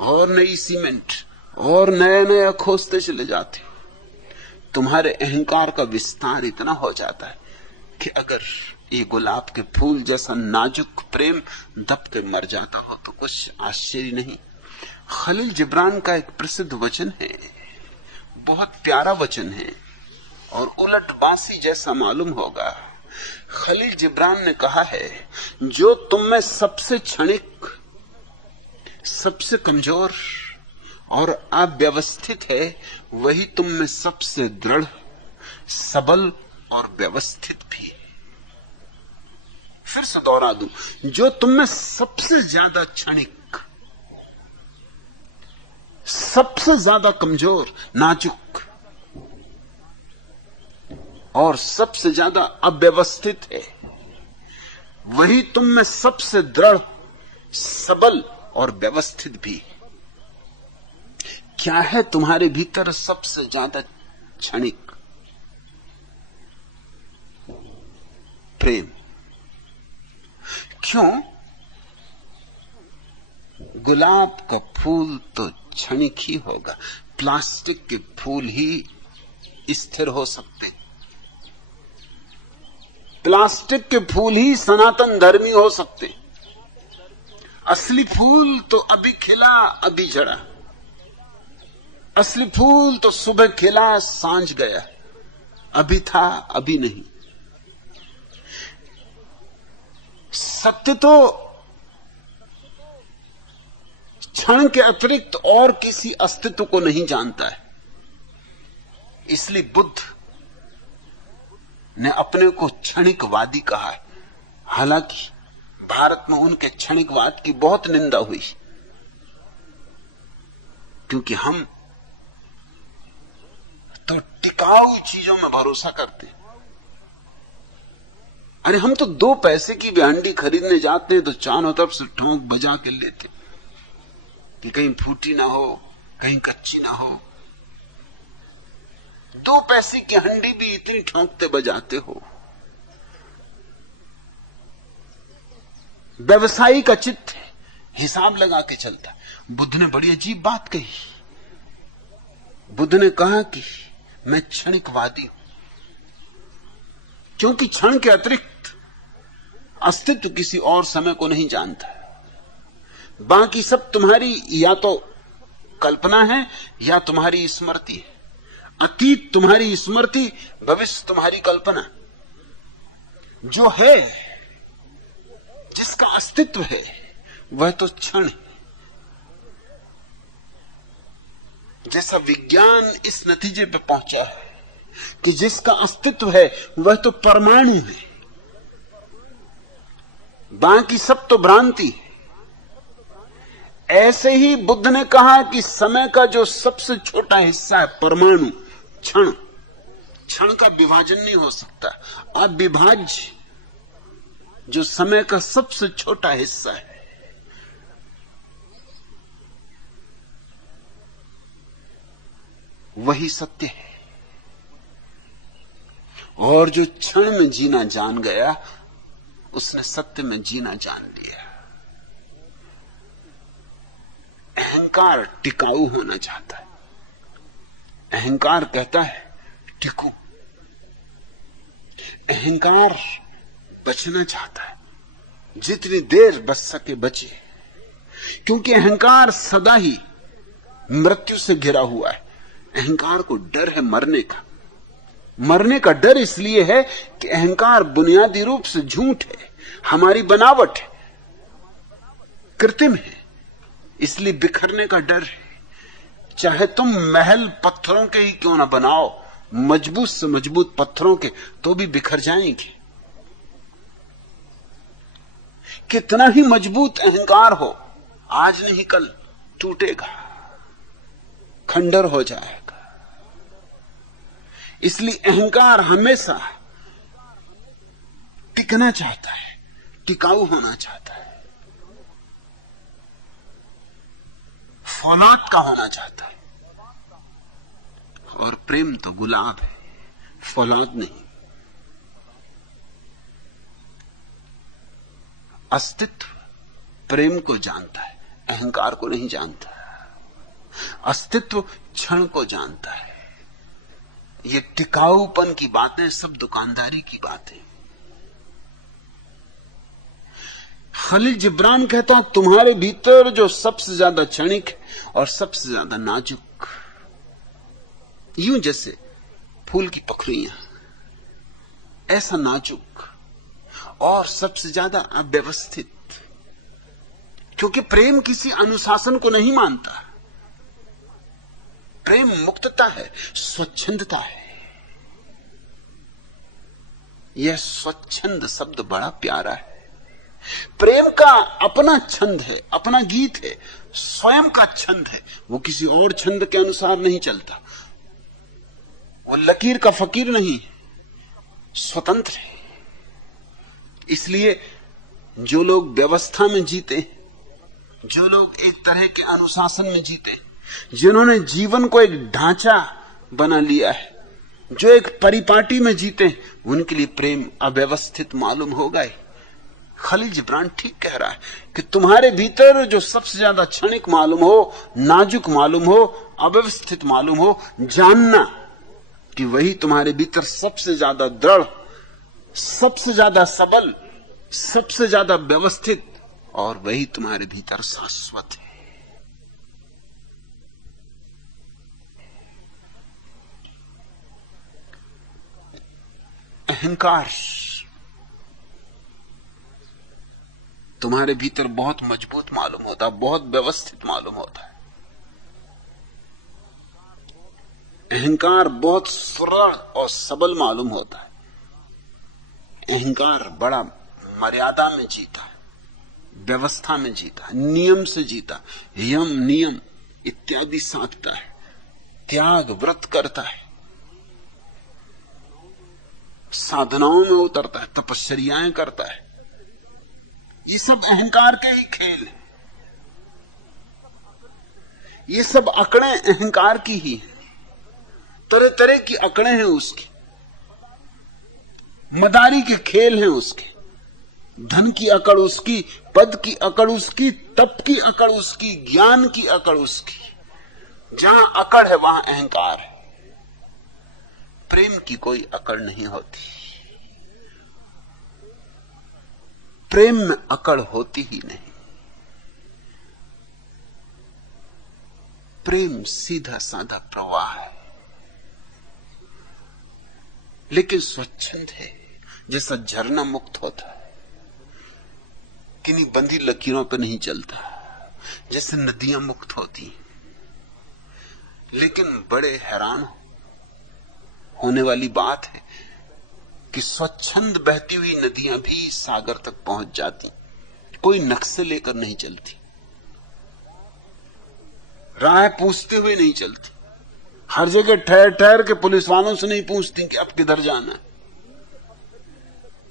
और नई सीमेंट और नया नया खोजते चले जाते। तुम्हारे अहंकार का विस्तार इतना हो जाता है कि अगर ये गुलाब के फूल जैसा नाजुक प्रेम दब के मर जाता हो तो कुछ आश्चर्य नहीं। खलील जिब्रान का एक प्रसिद्ध वचन है, बहुत प्यारा वचन है और उलटबासी जैसा मालूम होगा। खलील जिब्रान ने कहा है, जो तुम में सबसे क्षणिक, सबसे कमजोर और अव्यवस्थित है, वही तुम में सबसे दृढ़, सबल और व्यवस्थित भी है। फिर से दोहरा दूं, जो तुम में सबसे ज्यादा क्षणिक, सबसे ज्यादा कमजोर, नाजुक और सबसे ज्यादा अव्यवस्थित है, वही तुम में सबसे दृढ़, सबल और व्यवस्थित भी। क्या है तुम्हारे भीतर सबसे ज्यादा क्षणिक? प्रेम। क्यों? गुलाब का फूल तो क्षणिक ही होगा, प्लास्टिक के फूल ही स्थिर हो सकते, प्लास्टिक के फूल ही सनातन धर्मी हो सकते। असली फूल तो अभी खिला अभी झड़ा, असली फूल तो सुबह खिला सांझ गया, अभी था अभी नहीं। सत्य तो क्षण के अतिरिक्त और किसी अस्तित्व को नहीं जानता है। इसलिए बुद्ध ने अपने को क्षणिकवादी कहा है। हालांकि भारत में उनके क्षणिकवाद की बहुत निंदा हुई, क्योंकि हम तो टिकाऊ चीजों में भरोसा करते हैं। अरे हम तो 2 पैसे की भी हंडी खरीदने जाते हैं तो चारों तरफ से ठोंक बजा के लेते कि कहीं फूटी ना हो, कहीं कच्ची ना हो। 2 पैसे की हंडी भी इतनी ठोंकते बजाते हो। व्यवसायी का चित्त हिसाब लगा के चलता। बुद्ध ने बड़ी अजीब बात कही। बुद्ध ने कहा कि मैं क्षणिकवादी हूं, क्योंकि क्षण के अतिरिक्त अस्तित्व किसी और समय को नहीं जानता। बाकी सब तुम्हारी या तो कल्पना है या तुम्हारी स्मृति है। अतीत तुम्हारी स्मृति, भविष्य तुम्हारी कल्पना। जो है, जिसका अस्तित्व है, वह तो क्षण है। जैसा विज्ञान इस नतीजे पर पहुंचा है कि जिसका अस्तित्व है वह तो परमाणु है, बाकी सब तो भ्रांति है। ऐसे ही बुद्ध ने कहा कि समय का जो सबसे छोटा हिस्सा है परमाणु, क्षण, क्षण का विभाजन नहीं हो सकता। अविभाज्य जो समय का सबसे छोटा हिस्सा है, वही सत्य है। और जो क्षण में जीना जान गया, उसने सत्य में जीना जान लिया। अहंकार टिकाऊ होना चाहता है। अहंकार कहता है टिकू। अहंकार बचना चाहता है, जितनी देर बच सके बचे, क्योंकि अहंकार सदा ही मृत्यु से घिरा हुआ है। अहंकार को डर है मरने का। मरने का डर इसलिए है कि अहंकार बुनियादी रूप से झूठ है, हमारी बनावट है, कृत्रिम है, इसलिए बिखरने का डर है। चाहे तुम महल पत्थरों के ही क्यों ना बनाओ, मजबूत से मजबूत पत्थरों के, तो भी बिखर जाएंगे। कितना ही मजबूत अहंकार हो, आज नहीं कल टूटेगा, खंडर हो जाएगा। इसलिए अहंकार हमेशा टिकना चाहता है, टिकाऊ होना चाहता है, फौलाद का होना चाहता है। और प्रेम तो गुलाब है, फौलाद नहीं। अस्तित्व प्रेम को जानता है, अहंकार को नहीं जानता। अस्तित्व क्षण को जानता है। ये टिकाऊपन की बातें सब दुकानदारी की बातें। खलील जिब्रान कहता है तुम्हारे भीतर जो सबसे ज्यादा क्षणिक है और सबसे ज्यादा नाजुक, यूं जैसे फूल की पखरियां, ऐसा नाजुक और सबसे ज्यादा अव्यवस्थित। क्योंकि प्रेम किसी अनुशासन को नहीं मानता, प्रेम मुक्तता है, स्वच्छंदता है। यह स्वच्छंद शब्द बड़ा प्यारा है। प्रेम का अपना छंद है, अपना गीत है, स्वयं का छंद है। वो किसी और छंद के अनुसार नहीं चलता, वो लकीर का फकीर नहीं, स्वतंत्र है। इसलिए जो लोग व्यवस्था में जीते, जो लोग एक तरह के अनुशासन में जीते, जिन्होंने जीवन को एक ढांचा बना लिया है, जो एक परिपाटी में जीते, उनके लिए प्रेम अव्यवस्थित मालूम होगा ही। खलील जिब्रान ठीक कह रहा है कि तुम्हारे भीतर जो सबसे ज्यादा क्षणिक मालूम हो, नाजुक मालूम हो, अव्यवस्थित मालूम हो, जानना कि वही तुम्हारे भीतर सबसे ज्यादा दृढ़, सबसे ज्यादा सबल, सबसे ज्यादा व्यवस्थित, और वही तुम्हारे भीतर शाश्वत है। अहंकार तुम्हारे भीतर बहुत मजबूत मालूम होता, बहुत व्यवस्थित मालूम होता है। अहंकार बहुत सुदृढ़ और सबल मालूम होता है। अहंकार बड़ा मर्यादा में जीता, व्यवस्था में जीता, नियम से जीता, यम नियम इत्यादि साधता है, त्याग व्रत करता है, साधनाओं में उतरता है, तपश्चर्याएं करता है। ये सब अहंकार के ही खेल है, ये सब अकड़ें अहंकार की ही हैं। तरह तरह की अकड़ें हैं उसकी, मदारी के खेल हैं उसके। धन की अकड़ उसकी, पद की अकड़ उसकी, तप की अकड़ उसकी, ज्ञान की अकड़ उसकी। जहां अकड़ है वहां अहंकार है। प्रेम की कोई अकड़ नहीं होती, प्रेम में अकड़ होती ही नहीं। प्रेम सीधा साधा प्रवाह है, लेकिन स्वच्छंद है, जैसा झरना मुक्त होता है, किन्हीं बंधी लकीरों पर नहीं चलता, जैसे नदियां मुक्त होती। लेकिन बड़े हैरान होने वाली बात है कि स्वच्छंद बहती हुई नदियां भी सागर तक पहुंच जाती, कोई नक्शे लेकर नहीं चलती, राह पूछते हुए नहीं चलती। हर जगह ठहर ठहर के पुलिस वालों से नहीं पूछती कि अब किधर जाना है।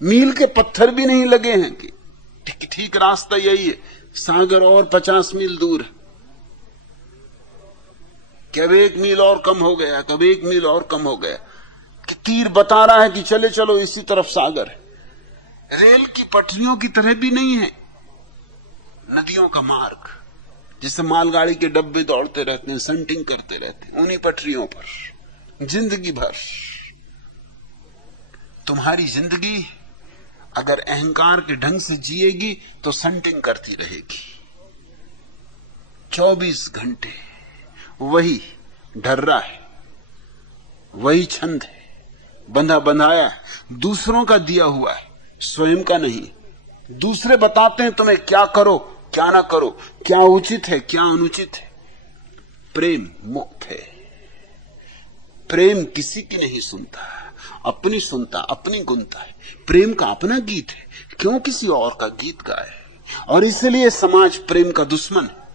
मील के पत्थर भी नहीं लगे हैं कि ठीक रास्ता यही है, सागर और 50 मील दूर है, कब 1 मील और कम हो गया, कब 1 मील और कम हो गया, कि तीर बता रहा है कि चले चलो इसी तरफ सागर है। रेल की पटरियों की तरह भी नहीं है नदियों का मार्ग, जिससे मालगाड़ी के डब्बे दौड़ते रहते हैं, संटिंग करते रहते हैं उन्हीं पटरियों पर जिंदगी भर। तुम्हारी जिंदगी अगर अहंकार के ढंग से जिएगी तो संटिंग करती रहेगी 24 घंटे। वही ढर्रा है, वही छंद है, बंधा बंधाया, दूसरों का दिया हुआ है, स्वयं का नहीं। दूसरे बताते हैं तुम्हें क्या करो क्या ना करो, क्या उचित है क्या अनुचित है। प्रेम मुक्त है, प्रेम किसी की नहीं सुनता, अपनी सुनता, अपनी गुनता है। प्रेम का अपना गीत है, क्यों किसी और का गीत गाए। और इसलिए समाज प्रेम का दुश्मन है।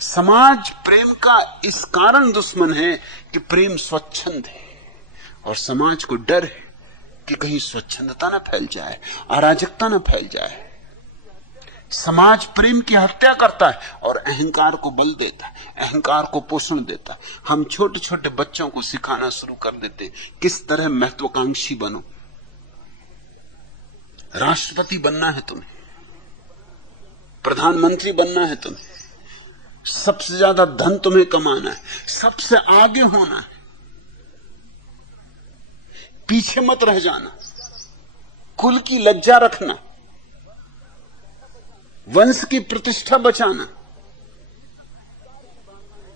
समाज प्रेम का इस कारण दुश्मन है कि प्रेम स्वच्छंद है, और समाज को डर है कि कहीं स्वच्छंदता न फैल जाए, अराजकता न फैल जाए। समाज प्रेम की हत्या करता है और अहंकार को बल देता है, अहंकार को पोषण देता है। हम छोटे छोटे बच्चों को सिखाना शुरू कर देते किस तरह महत्वाकांक्षी बनो। राष्ट्रपति बनना है तुम्हें, प्रधानमंत्री बनना है तुम्हें, सबसे ज्यादा धन तुम्हें कमाना है, सबसे आगे होना है, पीछे मत रह जाना, कुल की लज्जा रखना, वंश की प्रतिष्ठा बचाना,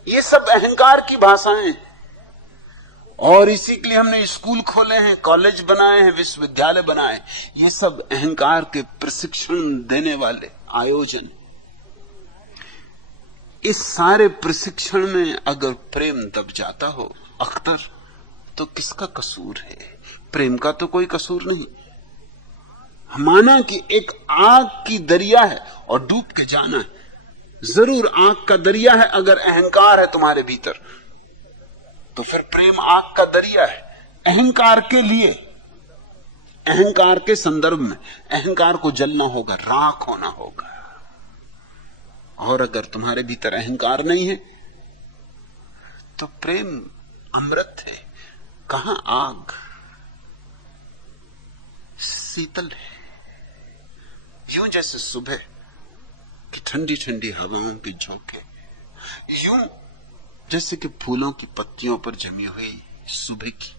ये सब अहंकार की भाषाएं हैं। और इसी के लिए हमने स्कूल खोले हैं, कॉलेज बनाए हैं, विश्वविद्यालय बनाए। ये सब अहंकार के प्रशिक्षण देने वाले आयोजन। इस सारे प्रशिक्षण में अगर प्रेम दब जाता हो अख्तर, तो किसका कसूर है? प्रेम का तो कोई कसूर नहीं। माना कि एक आग की दरिया है और डूब के जाना है। जरूर आग का दरिया है। अगर अहंकार है तुम्हारे भीतर तो फिर प्रेम आग का दरिया है। अहंकार के लिए, अहंकार के संदर्भ में अहंकार को जलना होगा, राख होना होगा। और अगर तुम्हारे भीतर अहंकार नहीं है तो प्रेम अमृत है। कहां आग, शीतल है, यूं जैसे सुबह की ठंडी ठंडी हवाओं के झोंके, यूं जैसे कि फूलों की पत्तियों पर जमी हुई सुबह की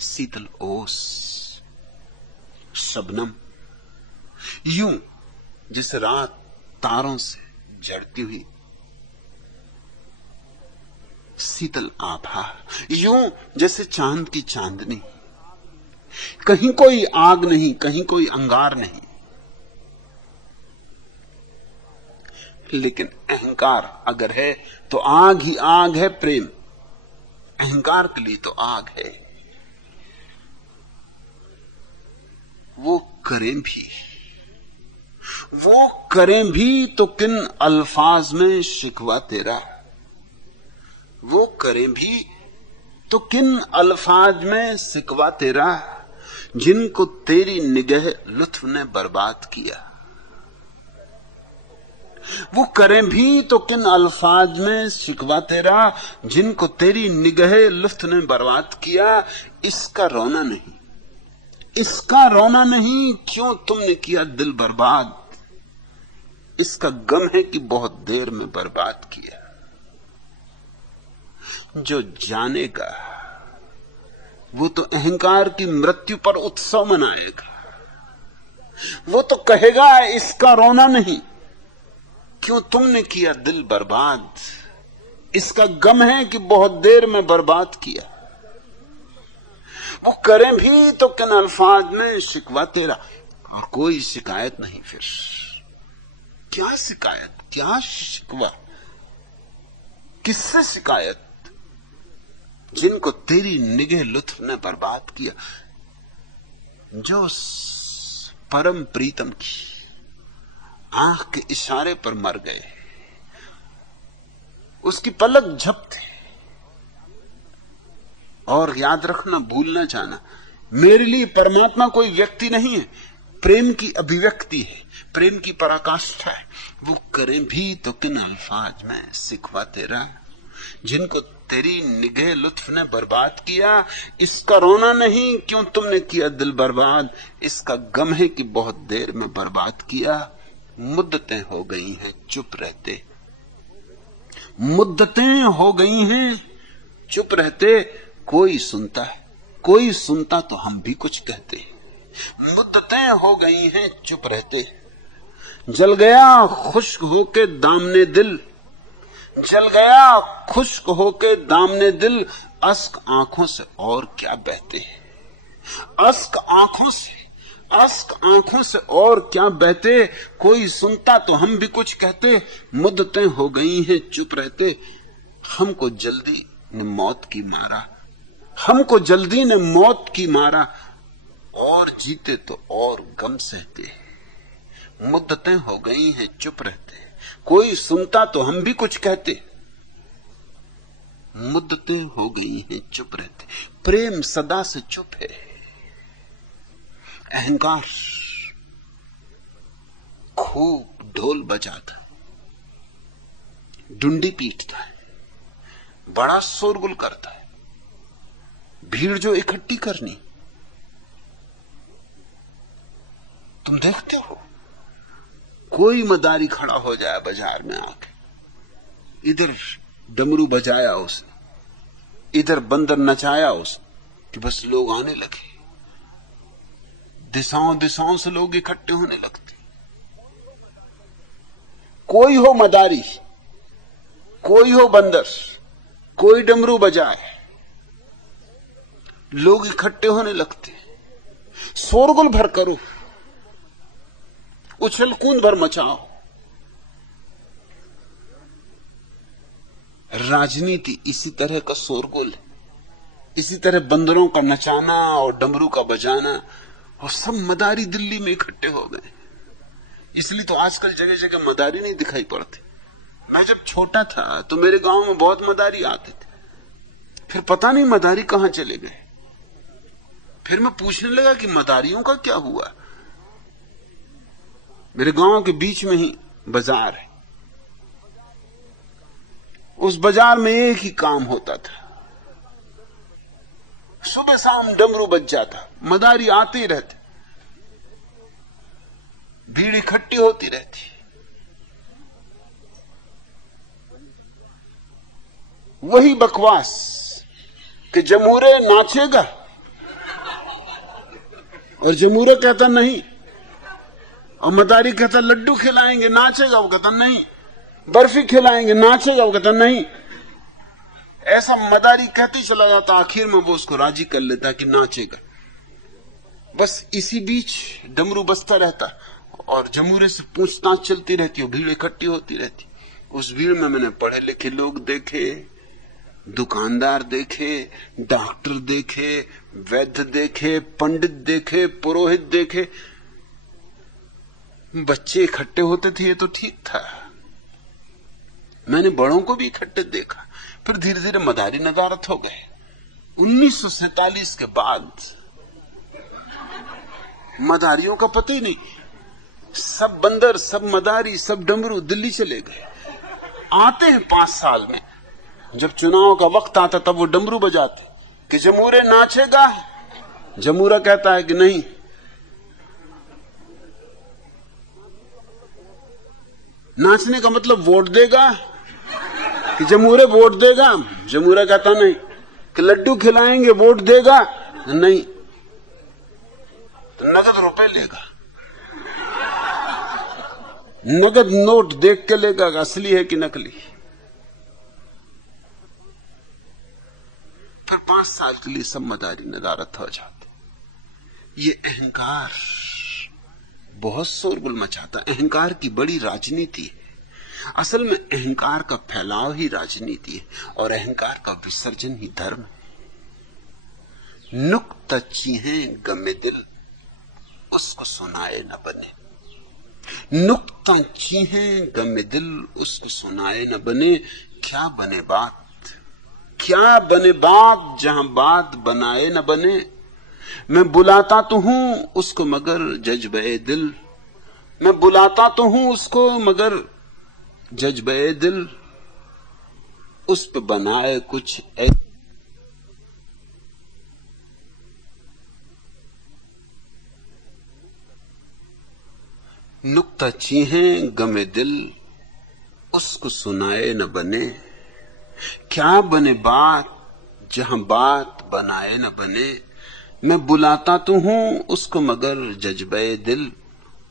शीतल ओस, शबनम, यूं जैसे रात तारों से जड़ती हुई शीतल आभा, यूं जैसे चांद की चांदनी। कहीं कोई आग नहीं, कहीं कोई अंगार नहीं। लेकिन अहंकार अगर है तो आग ही आग है प्रेम। अहंकार के लिए तो आग है। वो करें भी तो किन अल्फाज में शिकवा तेरा। वो करें भी तो किन अल्फाज में शिकवा तेरा, जिनको तेरी निगाह लुत्फ ने बर्बाद किया। वो करें भी तो किन अल्फाज में शिकवा तेरा, जिनको तेरी निगाह लुत्फ ने बर्बाद किया। इसका रोना नहीं, इसका रोना नहीं, क्यों तुमने किया दिल बर्बाद। इसका गम है कि बहुत देर में बर्बाद किया। जो जानेगा वो तो अहंकार की मृत्यु पर उत्सव मनाएगा। वो तो कहेगा इसका रोना नहीं, क्यों तुमने किया दिल बर्बाद। इसका गम है कि बहुत देर में बर्बाद किया। वो करें भी तो किन अल्फाज में शिकवा तेरा, और कोई शिकायत नहीं। फिर क्या शिकायत, क्या शिकवा, किससे शिकायत? जिनको तेरी निगाह लुत्फ ने बर्बाद किया। जो परम प्रीतम की आंख के इशारे पर मर गए, उसकी पलक झपटे। और याद रखना, भूल ना जाना, मेरे लिए परमात्मा कोई व्यक्ति नहीं है, प्रेम की अभिव्यक्ति है, प्रेम की पराकाष्ठा है। वो करें भी तो किन अल्फाज में शिकवा तेरा, जिनको तेरी निगाह लुत्फ ने बर्बाद किया। इसका रोना नहीं, क्यों तुमने किया दिल बर्बाद। इसका गम है कि बहुत देर में बर्बाद किया। मुद्दतें हो गई हैं चुप रहते, मुद्दतें हो गई हैं चुप रहते। कोई सुनता है, कोई सुनता तो हम भी कुछ कहते। मुद्दतें हो गई हैं चुप रहते। जल गया खुश्क होके दामने दिल, जल गया खुश्क होके दामने दिल। अश्क आंखों से और क्या बहते, अश्क आंखों से, अश्क आंखों से और क्या बहते। कोई सुनता तो हम भी कुछ कहते। मुद्दतें हो गई हैं चुप रहते। हमको जल्दी ने मौत की मारा, हमको जल्दी ने मौत की मारा। और जीते तो और गम सहते। मुद्दतें हो गई हैं चुप रहते। कोई सुनता तो हम भी कुछ कहते। मुद्दतें हो गई हैं चुप रहते। प्रेम सदा से चुप है। अहंकार खूब ढोल बजाता, डुंडी पीटता है, बड़ा शोरगुल करता है। भीड़ जो इकट्ठी करनी, तुम देखते हो, कोई मदारी खड़ा हो जाए बाजार में आके, इधर डमरू बजाया उसने, इधर बंदर नचाया उसने, कि बस लोग आने लगे। दिशाओं दिशाओं से लोग इकट्ठे होने लगते। कोई हो मदारी, कोई हो बंदर, कोई डमरू बजाए, लोग इकट्ठे होने लगते, शोरगुल भर करो, उछल कूद भर मचाओ। राजनीति इसी तरह का शोरगुल है, इसी तरह बंदरों का नचाना और डमरू का बजाना, और सब मदारी दिल्ली में इकट्ठे हो गए। इसलिए तो आजकल जगह जगह मदारी नहीं दिखाई पड़ते। मैं जब छोटा था तो मेरे गांव में बहुत मदारी आते थे, फिर पता नहीं मदारी कहां चले गए। फिर मैं पूछने लगा कि मदारियों का क्या हुआ। मेरे गांव के बीच में ही बाजार है, उस बाजार में एक ही काम होता था, सुबह शाम डमरू बज जाता, मदारी आते ही रहते, भीड़ इकट्ठी होती रहती। वही बकवास कि जमूरे नाचेगा, और जमूरा कहता नहीं, और मदारी कहता लड्डू खिलाएंगे, नाचेगा, वो कहता नहीं, बर्फी खिलाएंगे, नाचेगा, वो कहता नहीं। ऐसा मदारी कहते चला जाता, आखिर में वो उसको राजी कर लेता कि नाचेगा। बस इसी बीच डमरू बजता रहता और जमूरे से पूछताछ चलती रहती और भीड़ इकट्ठी होती रहती। उस भीड़ में मैंने पढ़े लिखे लोग देखे, दुकानदार देखे, डॉक्टर देखे, वैद्य देखे, पंडित देखे, पुरोहित देखे। बच्चे इकट्ठे होते थे, ये तो ठीक था। मैंने बड़ों को भी इकट्ठे देखा। फिर धीरे धीरे मदारी नदारत हो गए। 1947 के बाद मदारियों का पता ही नहीं, सब बंदर, सब मदारी, सब डमरू दिल्ली चले गए। आते हैं 5 साल में, जब चुनाव का वक्त आता तब वो डमरू बजाते कि जमूरे नाचेगा। जमूरा कहता है कि नहीं, नाचने का मतलब वोट देगा, कि जमूरे वोट देगा। जमूरा कहता नहीं, कि लड्डू खिलाएंगे, वोट देगा नहीं, तो नगद रुपए लेगा, नगद नोट देख के लेगा असली है कि नकली। फिर 5 साल के लिए सब मदारी नदारत हो जाते। ये अहंकार बहुत शोरगुल मचाता। अहंकार की बड़ी राजनीति है। असल में अहंकार का फैलाव ही राजनीति है और अहंकार का विसर्जन ही धर्म है। नुक्ता चीहें गमे दिल, उसको सुनाए न बने। नुक्ता चीहें गमे दिल, उसको सुनाए न बने। क्या बने बात, क्या बने बात, जहां बात बनाए न बने। मैं बुलाता तो हूं उसको मगर जज्बे दिल, मैं बुलाता तो हूं उसको मगर जज्बे दिल, उस पे बनाए कुछ ऐसा। नुक्ता चीहें गमे दिल, उसको सुनाए न बने। क्या बने बात, जहां बात बनाए न बने। मैं बुलाता तो हूं उसको मगर जज्बे दिल,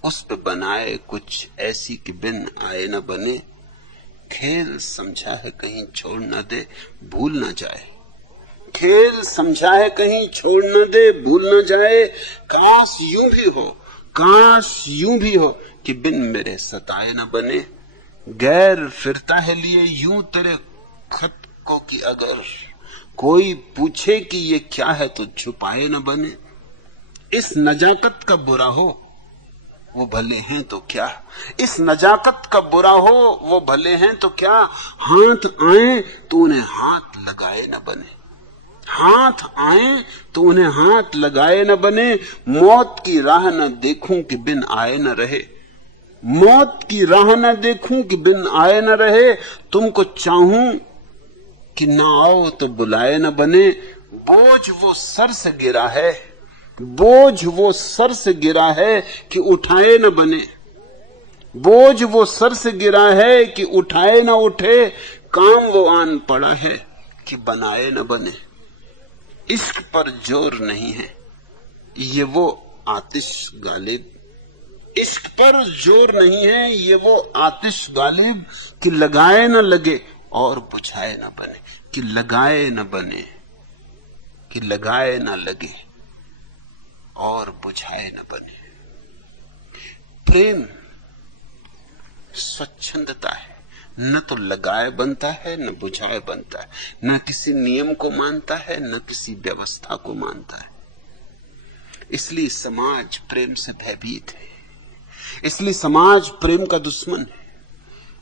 उस पे बनाए कुछ ऐसी कि बिन आए न बने। खेल समझा है कहीं छोड़ न दे, भूल न जाए। खेल समझा है कहीं छोड़ न दे, भूल न जाए। काश यूं भी हो, काश यूं भी हो कि बिन मेरे सताए न बने। गैर फिरता है लिए यूं तेरे खत को कि अगर कोई पूछे कि ये क्या है तो छुपाए न बने। इस नजाकत का बुरा हो वो भले हैं तो क्या, इस नजाकत का बुरा हो वो भले हैं तो क्या। हाथ आए तो उन्हें हाथ लगाए न बने, हाथ आए तो उन्हें हाथ लगाए न बने। मौत की राह न देखूं कि बिन आए न रहे, मौत की राह न देखूं कि बिन आए न रहे। तुमको चाहूं कि ना आओ तो बुलाए न बने। बोझ वो सर से गिरा है, बोझ वो सर से गिरा है कि उठाए न बने। बोझ वो सर से गिरा है कि उठाए न उठे। काम वो आन पड़ा है कि बनाए न बने। इश्क पर जोर नहीं है, ये वो आतिश गालिब। इश्क पर जोर नहीं है, ये वो आतिश गालिब कि लगाए न लगे और बुझाए न बने, कि लगाए न बने, कि लगाए न लगे और बुझाए न बने। प्रेम स्वच्छंदता है, न तो लगाए बनता है न बुझाए बनता है, न किसी नियम को मानता है न किसी व्यवस्था को मानता है। इसलिए समाज प्रेम से भयभीत है, इसलिए समाज प्रेम का दुश्मन है,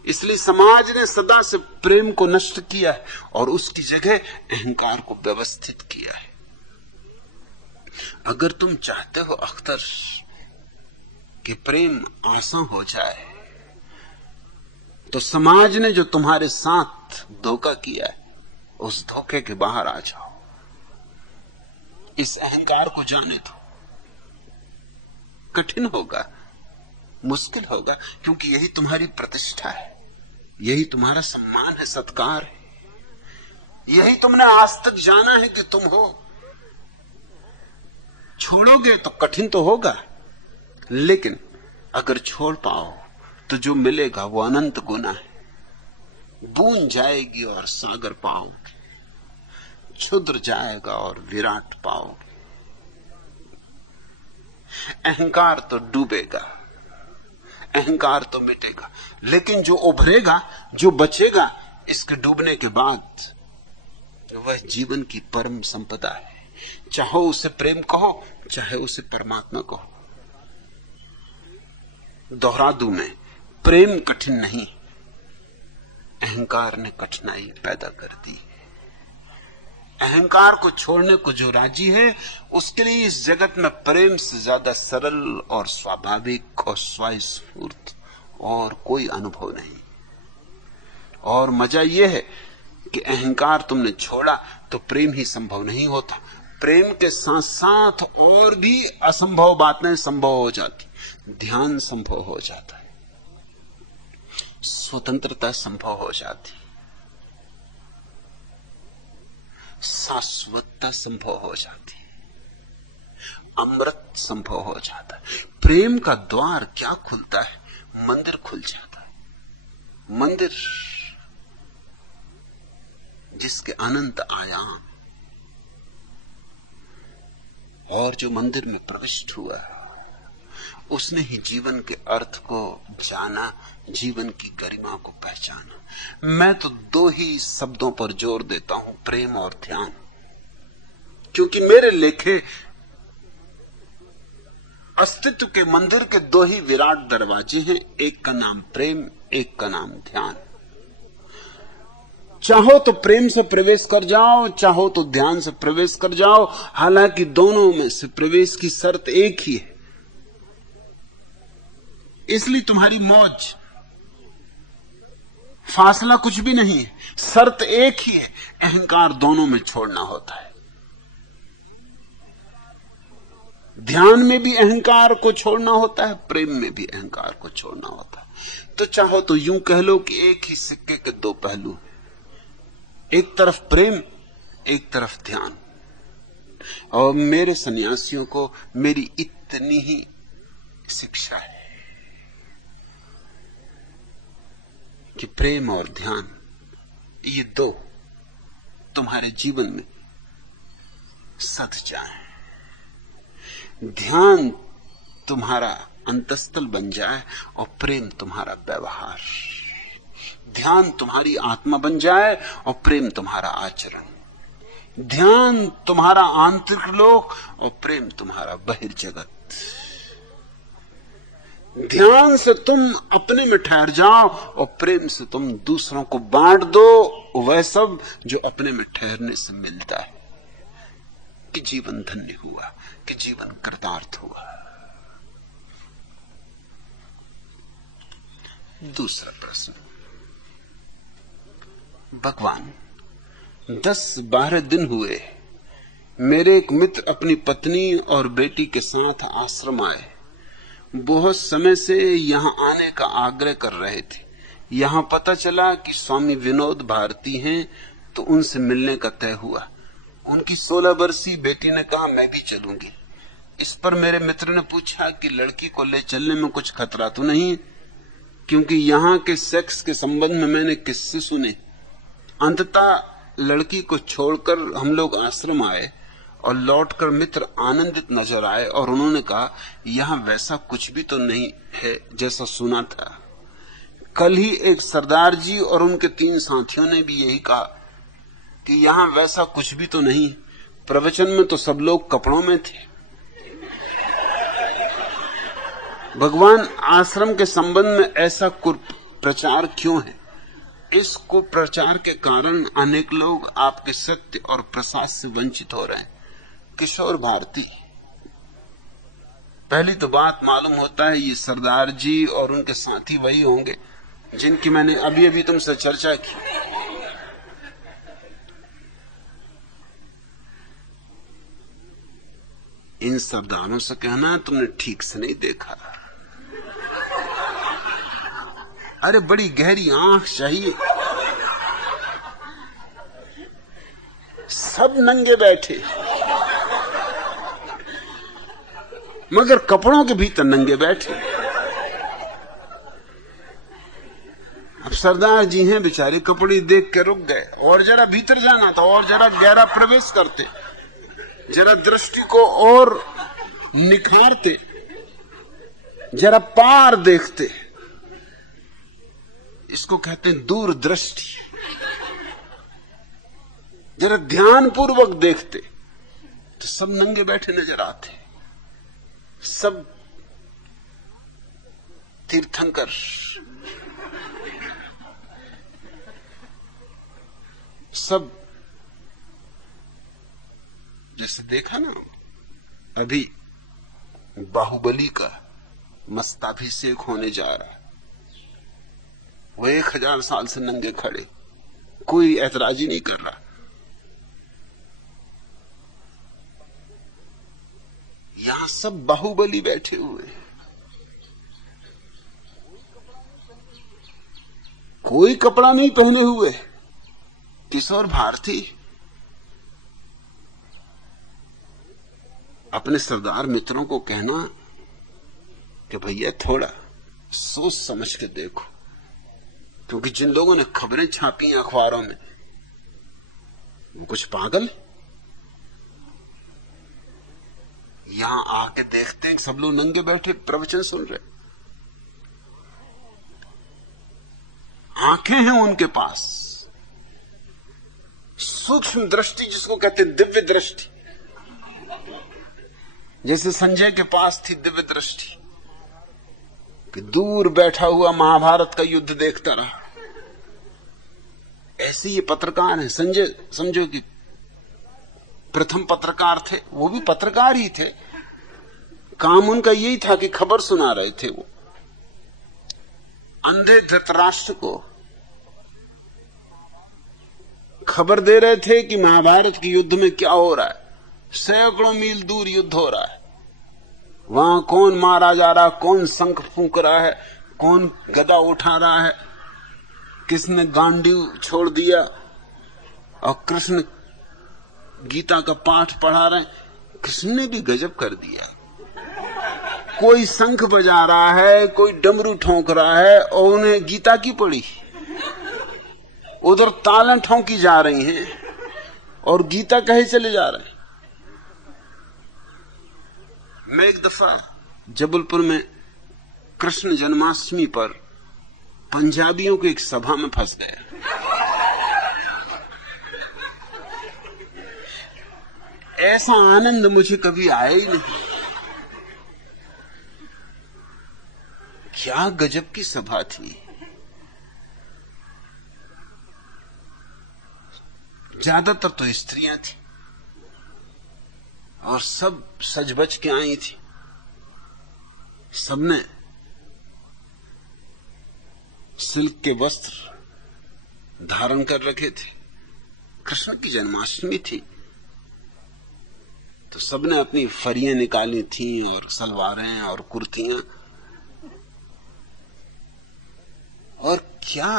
इसलिए समाज ने सदा से प्रेम को नष्ट किया है और उसकी जगह अहंकार को व्यवस्थित किया है। अगर तुम चाहते हो अख्तर कि प्रेम आसान हो जाए, तो समाज ने जो तुम्हारे साथ धोखा किया है उस धोखे के बाहर आ जाओ, इस अहंकार को जाने दो। कठिन होगा, मुश्किल होगा, क्योंकि यही तुम्हारी प्रतिष्ठा है, यही तुम्हारा सम्मान है, सत्कार है, यही तुमने आज तक जाना है कि तुम हो। छोड़ोगे तो कठिन तो होगा, लेकिन अगर छोड़ पाओ तो जो मिलेगा वो अनंत गुना है। बूंद जाएगी और सागर पाओगे, क्षुद्र जाएगा और विराट पाओगे। अहंकार तो डूबेगा, अहंकार तो मिटेगा, लेकिन जो उभरेगा, जो बचेगा इसके डूबने के बाद, वह जीवन की परम संपदा है। चाहो उसे प्रेम कहो, चाहे उसे परमात्मा कहो। दोहरा दूं मैं, प्रेम कठिन नहीं, अहंकार ने कठिनाई पैदा कर दी। अहंकार को छोड़ने को जो राजी है, उसके लिए इस जगत में प्रेम से ज्यादा सरल और स्वाभाविक और स्वस्फूर्त और कोई अनुभव नहीं। और मजा यह है कि अहंकार तुमने छोड़ा तो प्रेम ही संभव नहीं होता, प्रेम के साथ साथ और भी असंभव बातें संभव हो जाती। ध्यान संभव हो जाता है, स्वतंत्रता संभव हो जाती, शाश्वतता संभव हो जाती, अमृत संभव हो जाता है। प्रेम का द्वार क्या खुलता है? मंदिर खुल जाता है। मंदिर जिसके अनंत आयाम, और जो मंदिर में प्रविष्ट हुआ उसने ही जीवन के अर्थ को जाना, जीवन की गरिमा को पहचाना। मैं तो दो ही शब्दों पर जोर देता हूं, प्रेम और ध्यान, क्योंकि मेरे लेखे अस्तित्व के मंदिर के दो ही विराट दरवाजे हैं, एक का नाम प्रेम, एक का नाम ध्यान। चाहो तो प्रेम से प्रवेश कर जाओ, चाहो तो ध्यान से प्रवेश कर जाओ, हालांकि दोनों में से प्रवेश की शर्त एक ही है। इसलिए तुम्हारी मौज, फासला कुछ भी नहीं है, शर्त एक ही है, अहंकार दोनों में छोड़ना होता है। ध्यान में भी अहंकार को छोड़ना होता है, प्रेम में भी अहंकार को छोड़ना होता है। तो चाहो तो यूं कह लो कि एक ही सिक्के के दो पहलू हैं, एक तरफ प्रेम, एक तरफ ध्यान। और मेरे सन्यासियों को मेरी इतनी ही शिक्षा है कि प्रेम और ध्यान, ये दो तुम्हारे जीवन में सध जाएं। ध्यान तुम्हारा अंतस्थल बन जाए और प्रेम तुम्हारा व्यवहार। ध्यान तुम्हारी आत्मा बन जाए और प्रेम तुम्हारा आचरण। ध्यान तुम्हारा आंतरिक लोक और प्रेम तुम्हारा बहिर्जगत। ध्यान से तुम अपने में ठहर जाओ और प्रेम से तुम दूसरों को बांट दो वह सब जो अपने में ठहरने से मिलता है, कि जीवन धन्य हुआ, कि जीवन कृतार्थ हुआ। दूसरा प्रश्न, भगवान 10-12 दिन हुए मेरे एक मित्र अपनी पत्नी और बेटी के साथ आश्रम आए। बहुत समय से यहां आने का आग्रह कर रहे थे। यहां पता चला कि स्वामी विनोद भारती हैं, तो उनसे मिलने का तय हुआ। उनकी 16 वर्षीय बेटी ने कहा मैं भी चलूंगी। इस पर मेरे मित्र ने पूछा कि लड़की को ले चलने में कुछ खतरा तो नहीं है, क्योंकि यहां के सेक्स के संबंध में मैंने किससे सुने। अंततः लड़की को छोड़कर हम लोग आश्रम आए और लौटकर मित्र आनंदित नजर आए और उन्होंने कहा यहां वैसा कुछ भी तो नहीं है जैसा सुना था। कल ही एक सरदार जी और उनके 3 साथियों ने भी यही कहा कि यहां वैसा कुछ भी तो नहीं। प्रवचन में तो सब लोग कपड़ों में थे। भगवान, आश्रम के संबंध में ऐसा कुप्रचार क्यों है? इस कुप्रचार के कारण अनेक लोग आपके सत्य और प्रसाद से वंचित हो रहे हैं। किशोर भारती, पहली तो बात मालूम होता है ये सरदार जी और उनके साथी वही होंगे जिनकी मैंने अभी अभी तुमसे चर्चा की। इन सरदारों से कहना तुमने ठीक से नहीं देखा। अरे बड़ी गहरी आंख चाहिए। सब नंगे बैठे मगर कपड़ों के भीतर नंगे बैठे। अब सरदार जी हैं बेचारे, कपड़े देख के रुक गए। और जरा भीतर जाना था, और जरा गहरा प्रवेश करते, जरा दृष्टि को और निखारते, जरा पार देखते। इसको कहते हैं दूरदृष्टि। जरा ध्यान पूर्वक देखते तो सब नंगे बैठे नजर आते। सब तीर्थंकर, सब जैसे देखा ना, अभी बाहुबली का मस्ताभिषेक होने जा रहा है। वो 1000 साल से नंगे खड़े, कोई ऐतराजी नहीं कर रहा। यहां सब बाहुबली बैठे हुए, कोई कपड़ा नहीं पहने हुए। किशोर भारती अपने सरदार मित्रों को कहना कि भैया थोड़ा सोच समझ के देखो, क्योंकि जिन लोगों ने खबरें छापी अखबारों में वो कुछ पागल। यहां आके देखते हैं सब लोग नंगे बैठे प्रवचन सुन रहे। आंखें हैं उनके पास, सूक्ष्म दृष्टि जिसको कहते हैं दिव्य दृष्टि। जैसे संजय के पास थी दिव्य दृष्टि कि दूर बैठा हुआ महाभारत का युद्ध देखता रहा। ऐसे ये पत्रकार हैं। संजय समझो कि प्रथम पत्रकार थे, वो भी पत्रकार ही थे, काम उनका यही था कि खबर सुना रहे थे। वो अंधे धृतराष्ट्र को खबर दे रहे थे कि महाभारत के युद्ध में क्या हो रहा है। सैकड़ों मील दूर युद्ध हो रहा है, वहां कौन मारा जा रहा, कौन शंख फूंक रहा है, कौन गदा उठा रहा है, किसने गांडीव छोड़ दिया, और कृष्ण गीता का पाठ पढ़ा रहे। कृष्ण ने भी गजब कर दिया। कोई शंख बजा रहा है, कोई डमरू ठोंक रहा है, और उन्हें गीता की पढ़ी। उधर तालें ठोंकी जा रही हैं और गीता कहे चले जा रहे हैं। मैं एक दफा जबलपुर में कृष्ण जन्माष्टमी पर पंजाबियों की एक सभा में फंस गया। ऐसा आनंद मुझे कभी आया ही नहीं। क्या गजब की सभा थी। ज्यादातर तो स्त्रियां थी और सब सज बज के आई थी। सबने सिल्क के वस्त्र धारण कर रखे थे। कृष्ण की जन्माष्टमी थी तो सबने अपनी फरियां निकाली थी और सलवारें और कुर्तियां। और क्या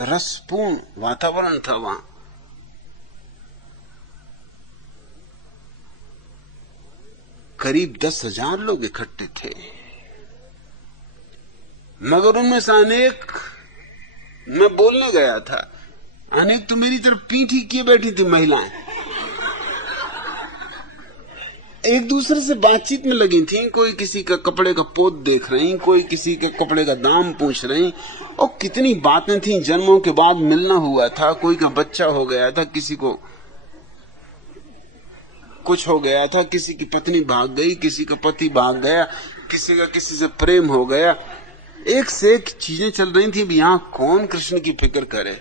रसपूर्ण वातावरण था वहां। करीब 10,000 लोग इकट्ठे थे, मगर उनमें से अनेक, मैं बोलने गया था, अनेक तो मेरी तरफ पीठ ही किए बैठी थी। महिलाएं एक दूसरे से बातचीत में लगी थी, कोई किसी का कपड़े का पोत देख रही, कोई किसी के कपड़े का दाम पूछ रही, और कितनी बातें थी। जन्मों के बाद मिलना हुआ था, कोई का बच्चा हो गया था, किसी को कुछ हो गया था, किसी की पत्नी भाग गई, किसी का पति भाग गया, किसी का किसी से प्रेम हो गया। एक से एक चीजें चल रही थी। यहां कौन कृष्ण की फिक्र करे।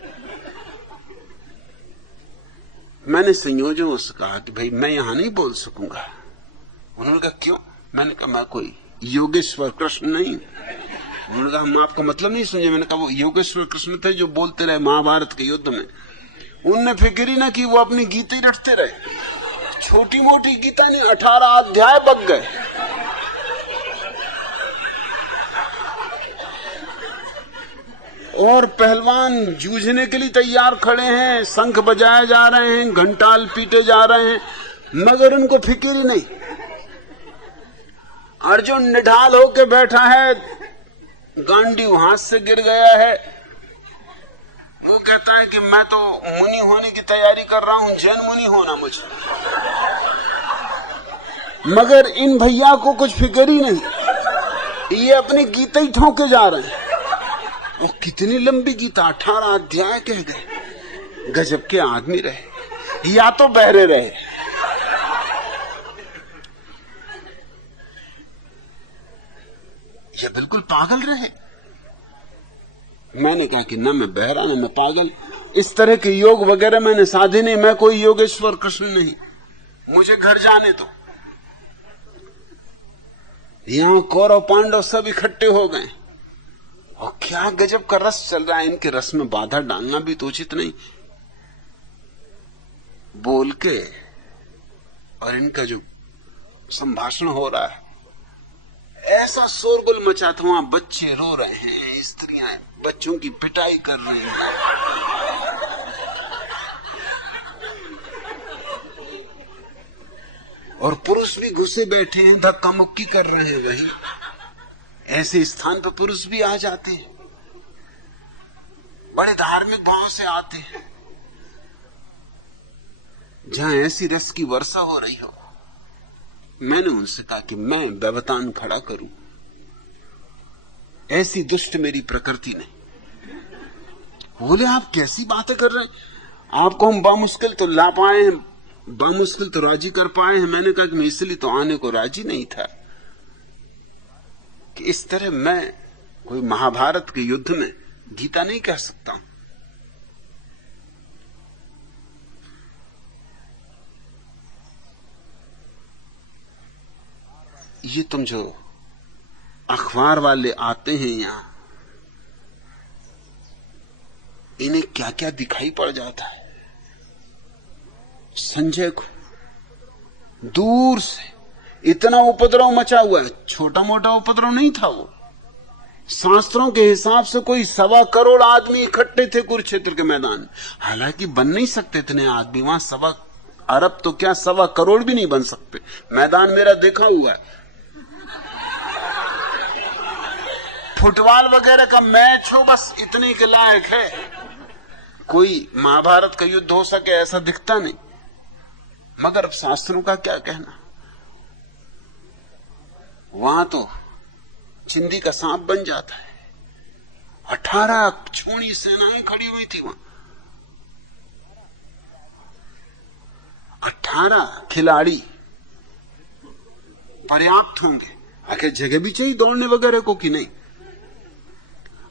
मैंने संयोजकों से कहा कि भाई मैं यहां नहीं बोल सकूंगा। उन्होंने कहा क्यों? मैंने कहा मैं कोई योगेश्वर कृष्ण नहीं। उन्होंने कहा हम आपका मतलब नहीं समझे। मैंने कहा वो योगेश्वर कृष्ण थे जो बोलते रहे महाभारत के युद्ध में। उनने फिक्र ही ना की, वो अपनी गीता ही रटते रहे। छोटी मोटी गीता नहीं, 18 अध्याय बक गए। और पहलवान जूझने के लिए तैयार खड़े हैं, शंख बजाए जा रहे हैं, घंटाल पीटे जा रहे हैं, मगर उनको फिक्र ही नहीं। अर्जुन निढाल होके बैठा है, गांडीव हाथ से गिर गया है। वो कहता है कि मैं तो मुनि होने की तैयारी कर रहा हूं, जैन मुनि होना मुझे। मगर इन भैया को कुछ फिक्र ही नहीं, ये अपनी गीता ही ठोके जा रहे हैं। वो कितनी लंबी गीता, 18 अध्याय कह गए। गजब के आदमी रहे, या तो बहरे रहे। ये बिल्कुल पागल रहे। मैंने कहा कि न मैं बहरा न मैं पागल, इस तरह के योग वगैरह मैंने साधे नहीं। मैं कोई योगेश्वर कृष्ण नहीं, मुझे घर जाने दो। यहां कौरव पांडव सब इकट्ठे हो गए, और क्या गजब का रस चल रहा है। इनके रस में बाधा डालना भी तो उचित नहीं। बोल के और इनका जो संभाषण हो रहा है, ऐसा शोरगुल मचा था। वहां बच्चे रो रहे हैं, स्त्रियां बच्चों की पिटाई कर रही हैं। और पुरुष भी घुसे बैठे हैं, धक्का मुक्की कर रहे हैं। वही ऐसे स्थान पर पुरुष भी आ जाते हैं, बड़े धार्मिक भाव से आते हैं। जहां ऐसी रस की वर्षा हो रही हो, मैंने उनसे कहा कि मैं व्यवधान खड़ा करूं। ऐसी दुष्ट मेरी प्रकृति नहीं। बोले आप कैसी बातें कर रहे हैं, आपको हम बामुश्किल तो ला पाए हैं, बामुश्किल तो राजी कर पाए हैं। मैंने कहा कि मैं इसलिए तो आने को राजी नहीं था कि इस तरह मैं कोई महाभारत के युद्ध में गीता नहीं कह सकता हूं। ये तुम जो अखबार वाले आते हैं यहां, इन्हें क्या क्या दिखाई पड़ जाता है। संजय को दूर से इतना उपद्रव मचा हुआ है, छोटा मोटा उपद्रव नहीं था वो। शास्त्रों के हिसाब से कोई 1.25 करोड़ आदमी इकट्ठे थे कुरुक्षेत्र के मैदान। हालांकि बन नहीं सकते इतने आदमी वहां, 1.25 अरब तो क्या 1.25 करोड़ भी नहीं बन सकते। मैदान मेरा देखा हुआ है। फुटबॉल वगैरह का मैच हो, बस इतने के लायक है। कोई महाभारत का युद्ध हो सके ऐसा दिखता नहीं। मगर अब शास्त्रों का क्या कहना, वहां तो चिंदी का सांप बन जाता है। 18 छोड़ी सेनाएं खड़ी हुई थी वहां, 18 खिलाड़ी पर्याप्त होंगे। आखिर जगह भी चाहिए दौड़ने वगैरह को कि नहीं।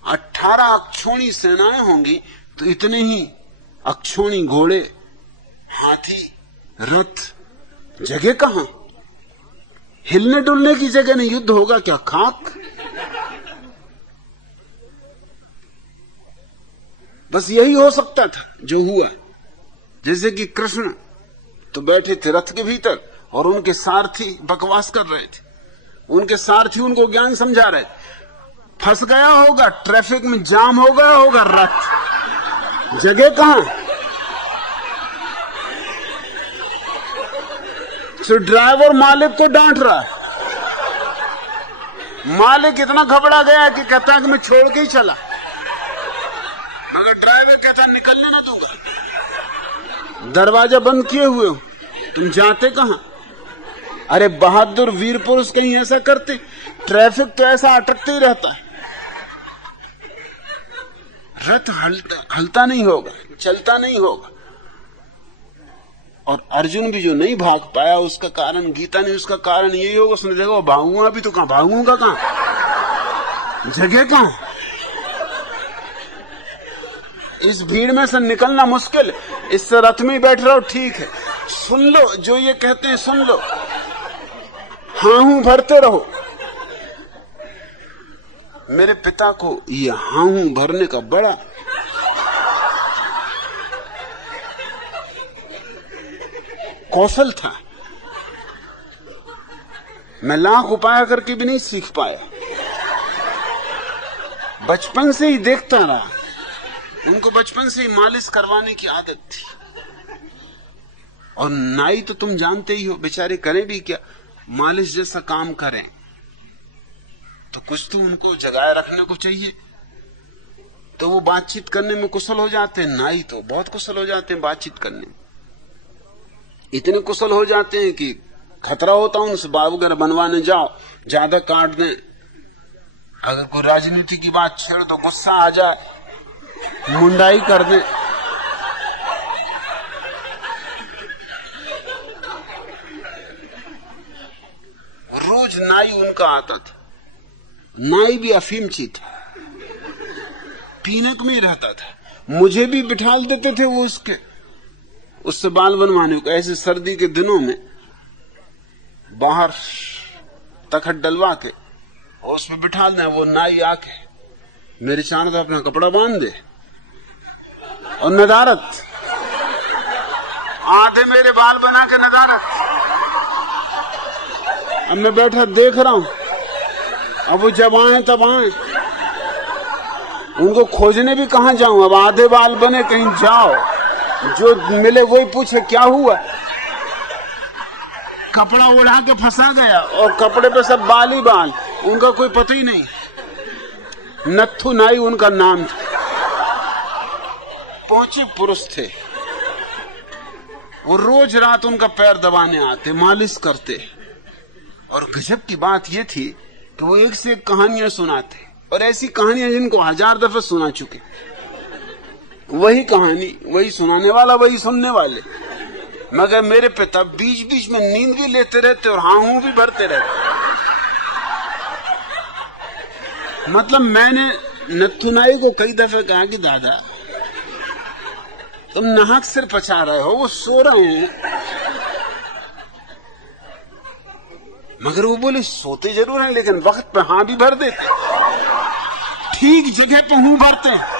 18 अक्षोणी सेनाएं होंगी तो इतने ही अक्षोणी घोड़े, हाथी, रथ, जगह कहां? हिलने डुलने की जगह नहीं। युद्ध होगा क्या खाक? बस यही हो सकता था जो हुआ। जैसे कि कृष्ण तो बैठे थे रथ के भीतर और उनके सारथी बकवास कर रहे थे। उनके सारथी उनको ज्ञान समझा रहे थे। फंस गया होगा, ट्रैफिक में जाम हो गया होगा रथ, जगह कहां? सिर्फ ड्राइवर मालिक को डांट रहा है। मालिक इतना घबरा गया है कि कहता है कि मैं छोड़ के ही चला, मगर ड्राइवर कहता निकलने ना दूंगा, दरवाजा बंद किए हुए हो, तुम जाते कहां? अरे बहादुर वीर पुरुष कहीं ऐसा करते? ट्रैफिक तो ऐसा अटकते ही रहता है, रथ हलता नहीं होगा, चलता नहीं होगा। और अर्जुन भी जो नहीं भाग पाया उसका कारण गीता ने उसका कारण यही होगा, उसने देखो भागूंगा, अभी तो कहां भागूंगा, कहां जगह कहां? इस भीड़ में से निकलना मुश्किल, इससे रथ में ही बैठ रहो ठीक है। सुन लो जो ये कहते हैं, सुन लो, हाँ हूं भरते रहो। मेरे पिता को ये हाँ हूं भरने का बड़ा कौशल था। मैं लाख उपाय करके भी नहीं सीख पाया, बचपन से ही देखता रहा। उनको बचपन से ही मालिश करवाने की आदत थी। और नाई तो तुम जानते ही हो, बेचारे करें भी क्या, मालिश जैसा काम करें तो कुछ तो उनको जगाए रखने को चाहिए, तो वो बातचीत करने में कुशल हो जाते हैं। नाई तो बहुत कुशल हो जाते हैं बातचीत करने में, इतने कुशल हो जाते हैं कि खतरा होता उनसे बाल वगैरह बनवाने जाओ, ज्यादा काट दें, अगर कोई राजनीति की बात छेड़ दो गुस्सा आ जाए, मुंडाई कर दें। रोज नाई उनका आता था। नाई भी अफीमची था, पीने में ही रहता था। मुझे भी बिठाल देते थे वो उससे बाल बनवाने को। ऐसे सर्दी के दिनों में बाहर तखत डलवा के और उसमें बिठा दें, वो नाई आके मेरे चारों तरफ अपना कपड़ा बांध दे और नदारत, आधे मेरे बाल बना के नदारत। अब मैं बैठा देख रहा हूं, अब वो जब आए तब आए, उनको खोजने भी कहां जाऊं? अब आधे बाल बने, कहीं जाओ जो मिले वही पूछे क्या हुआ, कपड़ा उड़ा के फंसा गया और कपड़े पे सब बाल ही बाल, उनका कोई पता ही नहीं। नत्थु नाई उनका नाम था। पहुंचे पुरुष थे, वो रोज रात उनका पैर दबाने आते, मालिश करते। और गजब की बात यह थी कि वो एक से एक कहानियां सुनाते, और ऐसी कहानियां जिनको 1000 दफे सुना चुके। वही कहानी, वही सुनाने वाला, वही सुनने वाले। मगर मेरे पिता बीच बीच में नींद भी लेते रहते और हाँ हूं भी भरते रहते। मतलब मैंने नथुनाई को कई दफे कहा कि दादा तुम नाहक सिर पचा रहे हो, वो सो रहे हैं। मगर वो बोले सोते जरूर हैं लेकिन वक्त पे हाँ भी भर देते, ठीक जगह पे हूं भरते हैं।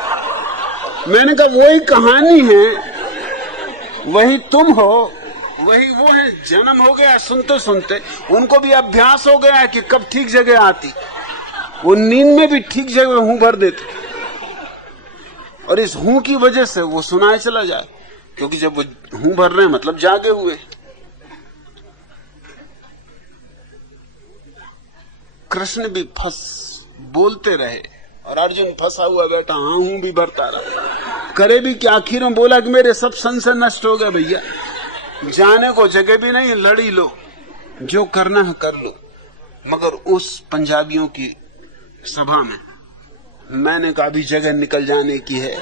मैंने कहा वही कहानी है, वही तुम हो, वही वो है। जन्म हो गया सुनते सुनते, उनको भी अभ्यास हो गया है कि कब ठीक जगह आती। वो नींद में भी ठीक जगह हूं भर देते, और इस हूं की वजह से वो सुनाए चला जाए, क्योंकि जब वो हूं भर रहे हैं मतलब जागे हुए। कृष्ण भी बोलते रहे और अर्जुन फंसा हुआ बैठा हाँ हूं भी भरता रहा। करे भी क्या, आखिर में बोला कि मेरे सब संशय नष्ट हो गए भैया, जाने को जगह भी नहीं, लड़ी लो, जो करना है कर लो। मगर उस पंजाबियों की सभा में मैंने कहा अभी जगह निकल जाने की है।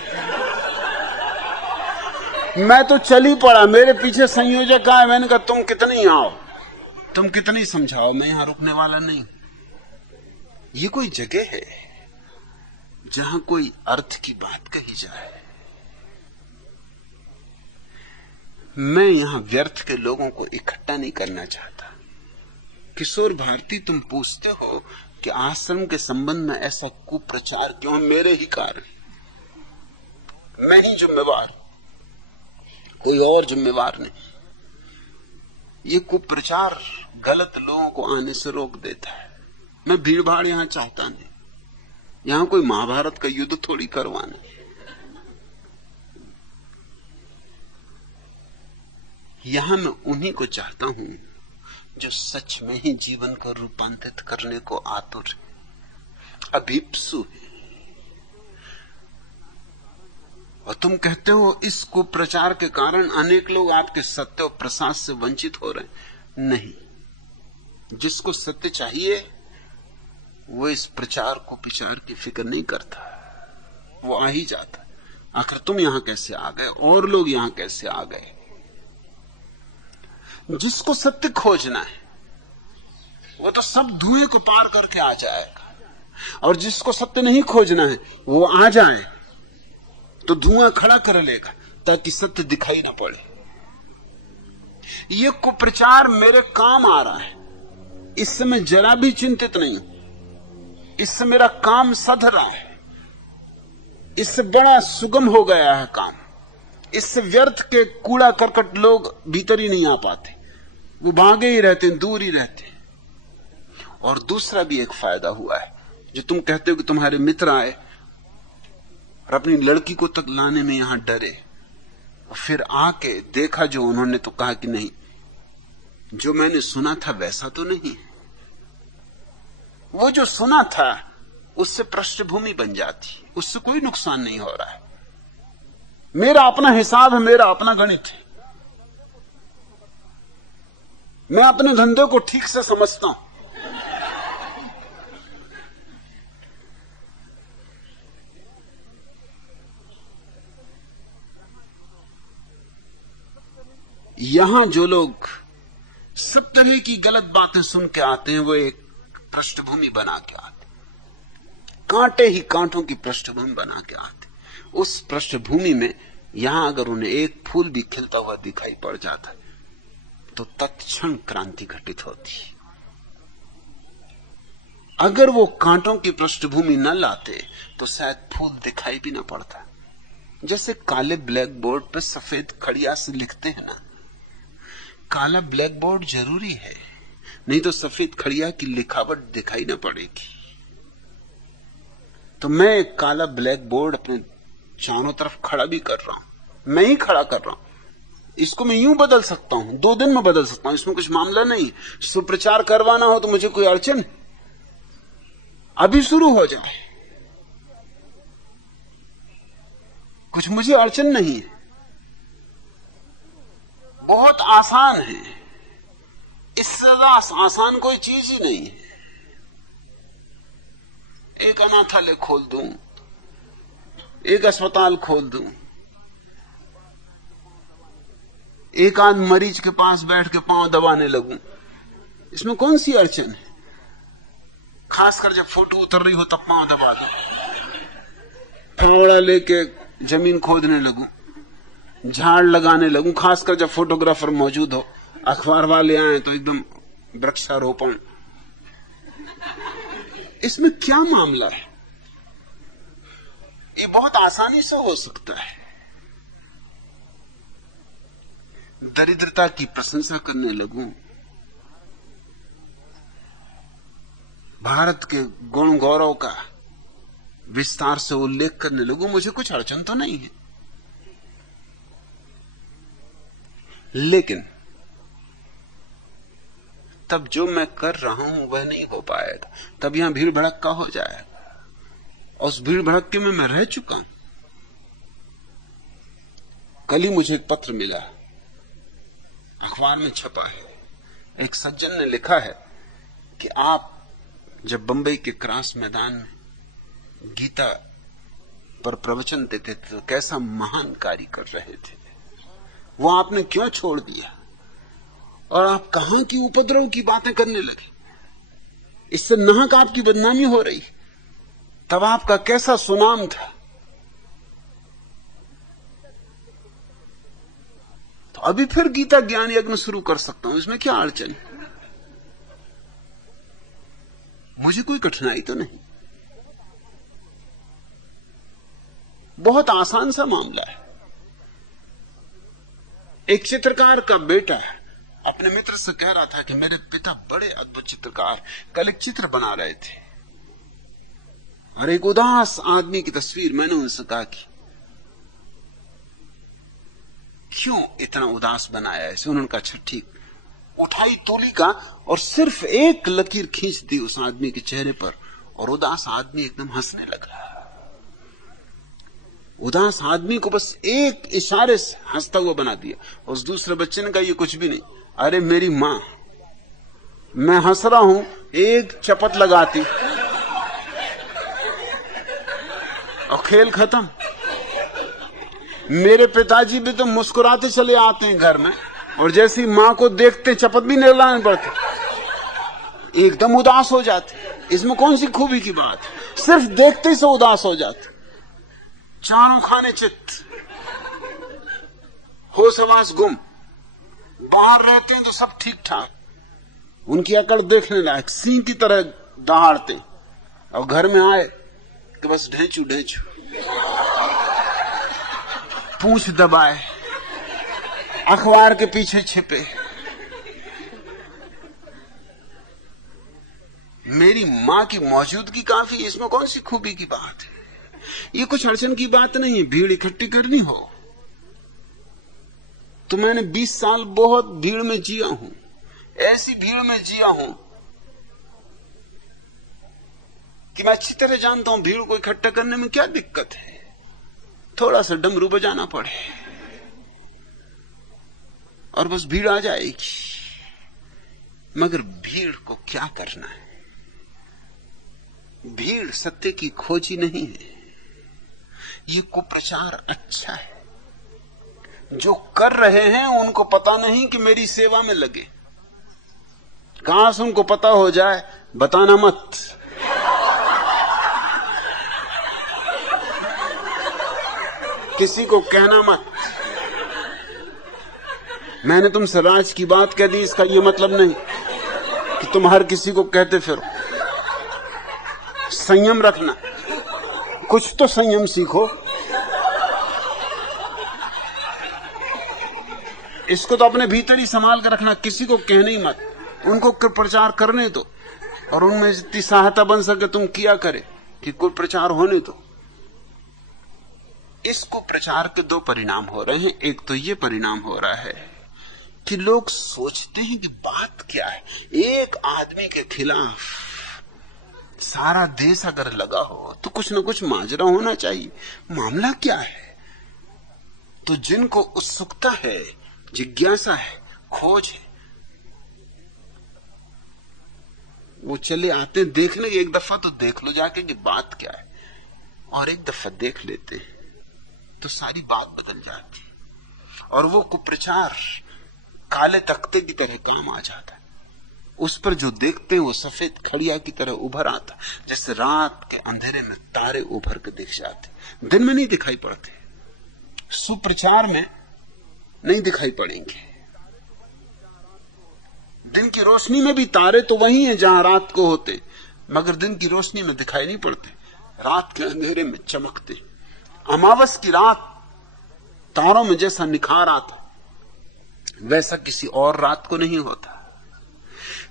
मैं तो चल ही पड़ा, मेरे पीछे संयोजक आए। मैंने कहा तुम कितनी आओ, तुम कितनी समझाओ, मैं यहां रुकने वाला नहीं। ये कोई जगह है जहां कोई अर्थ की बात कही जाए। मैं यहां व्यर्थ के लोगों को इकट्ठा नहीं करना चाहता। किशोर भारती, तुम पूछते हो कि आश्रम के संबंध में ऐसा कुप्रचार क्यों? मेरे ही कारण, मैं ही जिम्मेवार, कोई और जिम्मेवार नहीं। ये कुप्रचार गलत लोगों को आने से रोक देता है। मैं भीड़ भाड़ यहां चाहता नहीं, यहां कोई महाभारत का युद्ध थोड़ी करवाना। यहां मैं उन्हीं को चाहता हूं जो सच में ही जीवन को रूपांतरित करने को आतुर है, अभीप्सु है। और तुम कहते हो इस कुप्रचार के कारण अनेक लोग आपके सत्य और प्रसाद से वंचित हो रहे हैं। नहीं, जिसको सत्य चाहिए वो इस प्रचार को विचार की फिक्र नहीं करता, वो आ ही जाता। आखिर तुम यहां कैसे आ गए, और लोग यहां कैसे आ गए? जिसको सत्य खोजना है वो तो सब धुएं को पार करके आ जाएगा, और जिसको सत्य नहीं खोजना है वो आ जाए तो धुआं खड़ा कर लेगा ताकि सत्य दिखाई ना पड़े। ये कुप्रचार मेरे काम आ रहा है, इससे मैं जरा भी चिंतित नहीं हूं, इससे मेरा काम सध रहा है, इससे बड़ा सुगम हो गया है काम। इससे व्यर्थ के कूड़ा करकट लोग भीतर ही नहीं आ पाते, वो भागे ही रहते हैं, दूर ही रहते हैं। और दूसरा भी एक फायदा हुआ है, जो तुम कहते हो कि तुम्हारे मित्र आए और अपनी लड़की को तक लाने में यहां डरे, और फिर आके देखा जो उन्होंने, तो कहा कि नहीं, जो मैंने सुना था वैसा तो नहीं। वो जो सुना था उससे पृष्ठभूमि बन जाती, उससे कोई नुकसान नहीं हो रहा है। मेरा अपना हिसाब है, मेरा अपना गणित है, मैं अपने धंधे को ठीक से समझता हूं। यहां जो लोग सब तरह की गलत बातें सुन के आते हैं, वो एक पृष्ठभूमि बना के आते, कांटे ही कांटों की पृष्ठभूमि बना के आते। उस पृष्ठभूमि में यहां अगर उन्हें एक फूल भी खिलता हुआ दिखाई पड़ जाता तो तत्क्षण क्रांति घटित होती। अगर वो कांटों की पृष्ठभूमि न लाते तो शायद फूल दिखाई भी ना पड़ता। जैसे काले ब्लैक बोर्ड पर सफेद खड़िया से लिखते हैं ना, काला ब्लैक बोर्ड जरूरी है, नहीं तो सफेद खड़िया की लिखावट दिखाई ना पड़ेगी। तो मैं एक काला ब्लैक बोर्ड अपने चारों तरफ खड़ा भी कर रहा हूं, मैं ही खड़ा कर रहा हूं। इसको मैं यूं बदल सकता हूं, 2 दिन में बदल सकता हूं, इसमें कुछ मामला नहीं। सुप्रचार करवाना हो तो मुझे कोई अड़चन, अभी शुरू हो जाए, कुछ मुझे अड़चन नहीं है, बहुत आसान है। इससे ज्यादा आसान कोई चीज ही नहीं है। एक अनाथालय खोल दूं, एक अस्पताल खोल दूं, एक आध मरीज के पास बैठ के पांव दबाने लगूं, इसमें कौन सी अड़चन है? खासकर जब फोटो उतर रही हो तब पांव दबा दो, फावड़ा लेके जमीन खोदने लगूं, झाड़ लगाने लगूं, खासकर जब फोटोग्राफर मौजूद हो, अखबार वाले आए तो एकदम वृक्षारोपण। इसमें क्या मामला है? ये बहुत आसानी से हो सकता है। दरिद्रता की प्रशंसा करने लगूं, भारत के गुण गौरव का विस्तार से उल्लेख करने लगूं, मुझे कुछ अड़चन तो नहीं है। लेकिन तब जो मैं कर रहा हूं वह नहीं हो पाएगा, तब यहां भीड़ भड़क्का हो जाएगा, और उस भीड़ भड़क्के में मैं रह चुका हूं। कल ही मुझे एक पत्र मिला, अखबार में छपा है। एक सज्जन ने लिखा है कि आप जब बंबई के क्रास मैदान में गीता पर प्रवचन देते थे तो कैसा महान कार्य कर रहे थे, वो आपने क्यों छोड़ दिया और आप कहां की उपद्रव की बातें करने लगे? इससे नाहक आपकी बदनामी हो रही। तब आपका कैसा सुनाम था। तो अभी फिर गीता ज्ञान यज्ञ शुरू कर सकता हूं, इसमें क्या अड़चन? मुझे कोई कठिनाई तो नहीं, बहुत आसान सा मामला है। एक चित्रकार का बेटा अपने मित्र से कह रहा था कि मेरे पिता बड़े अद्भुत चित्रकार, कल एक चित्र बना रहे थे और एक उदास आदमी की तस्वीर। मैंने उनसे कहा कि क्यों इतना उदास बनाया है? उन्होंने कहा अच्छा ठीक, उठाई तूलिका और सिर्फ एक लकीर खींच दी उस आदमी के चेहरे पर, और उदास आदमी एकदम हंसने लगा। उदास आदमी को बस एक इशारे से हंसता हुआ बना दिया। उस दूसरे बच्चे ने कहा, ये कुछ भी नहीं। अरे मेरी मां, मैं हंस रहा हूं, एक चपत लगाती और खेल खत्म। मेरे पिताजी भी तो मुस्कुराते चले आते हैं घर में, और जैसी मां को देखते चपत भी नहीं लगानी पड़ती, एकदम उदास हो जाते। इसमें कौन सी खूबी की बात है? सिर्फ देखते से उदास हो जाते, चारों खाने चित्त, होश हवास गुम। बाहर रहते हैं तो सब ठीक ठाक, उनकी अकड़ देखने लायक, सिंह की तरह दहाड़ते, और घर में आए तो बस ढेंचू ढेंचू, पूंछ दबाए, अखबार के पीछे छिपे। मेरी मां की मौजूदगी काफी, इसमें कौन सी खूबी की बात है? ये कुछ अड़चन की बात नहीं है। भीड़ इकट्ठी करनी हो तो मैंने 20 साल बहुत भीड़ में जिया हूं, ऐसी भीड़ में जिया हूं कि मैं अच्छी तरह जानता हूं भीड़ को इकट्ठा करने में क्या दिक्कत है। थोड़ा सा डमरू बजाना पड़े और बस भीड़ आ जाएगी। मगर भीड़ को क्या करना है? भीड़ सत्य की खोजी नहीं है। ये कुप्रचार अच्छा है। जो कर रहे हैं उनको पता नहीं कि मेरी सेवा में लगे। काश उनको पता हो जाए। बताना मत। किसी को कहना मत। मैंने तुमसे राज की बात कह दी, इसका यह मतलब नहीं कि तुम हर किसी को कहते फिरो। संयम रखना, कुछ तो संयम सीखो। इसको तो अपने भीतर ही संभाल कर रखना, किसी को कहने ही मत। उनको प्रचार करने दो, और उनमें जितनी सहायता बन सके तुम किया करे कि कुल प्रचार होने दो। इसको प्रचार के दो परिणाम हो रहे हैं। एक तो ये परिणाम हो रहा है कि लोग सोचते हैं कि बात क्या है, एक आदमी के खिलाफ सारा देश अगर लगा हो तो कुछ न कुछ माजरा होना चाहिए। मामला क्या है? तो जिनको उत्सुकता है, जिज्ञासा है, खोज है, वो चले आते हैं देखने। एक दफा तो देख लो जाके कि बात क्या है, और एक दफा देख लेते हैं तो सारी बात बदल जाती, और वो कुप्रचार काले तख्ते की तरह काम आ जाता है। उस पर जो देखते हैं वो सफेद खड़िया की तरह उभर आता, जैसे रात के अंधेरे में तारे उभर के दिख जाते, दिन में नहीं दिखाई पड़ते। सुप्रचार में नहीं दिखाई पड़ेंगे। दिन की रोशनी में भी तारे तो वही हैं जहां रात को होते, मगर दिन की रोशनी में दिखाई नहीं पड़ते, रात के अंधेरे में चमकते। अमावस की रात तारों में जैसा निखार आता वैसा किसी और रात को नहीं होता।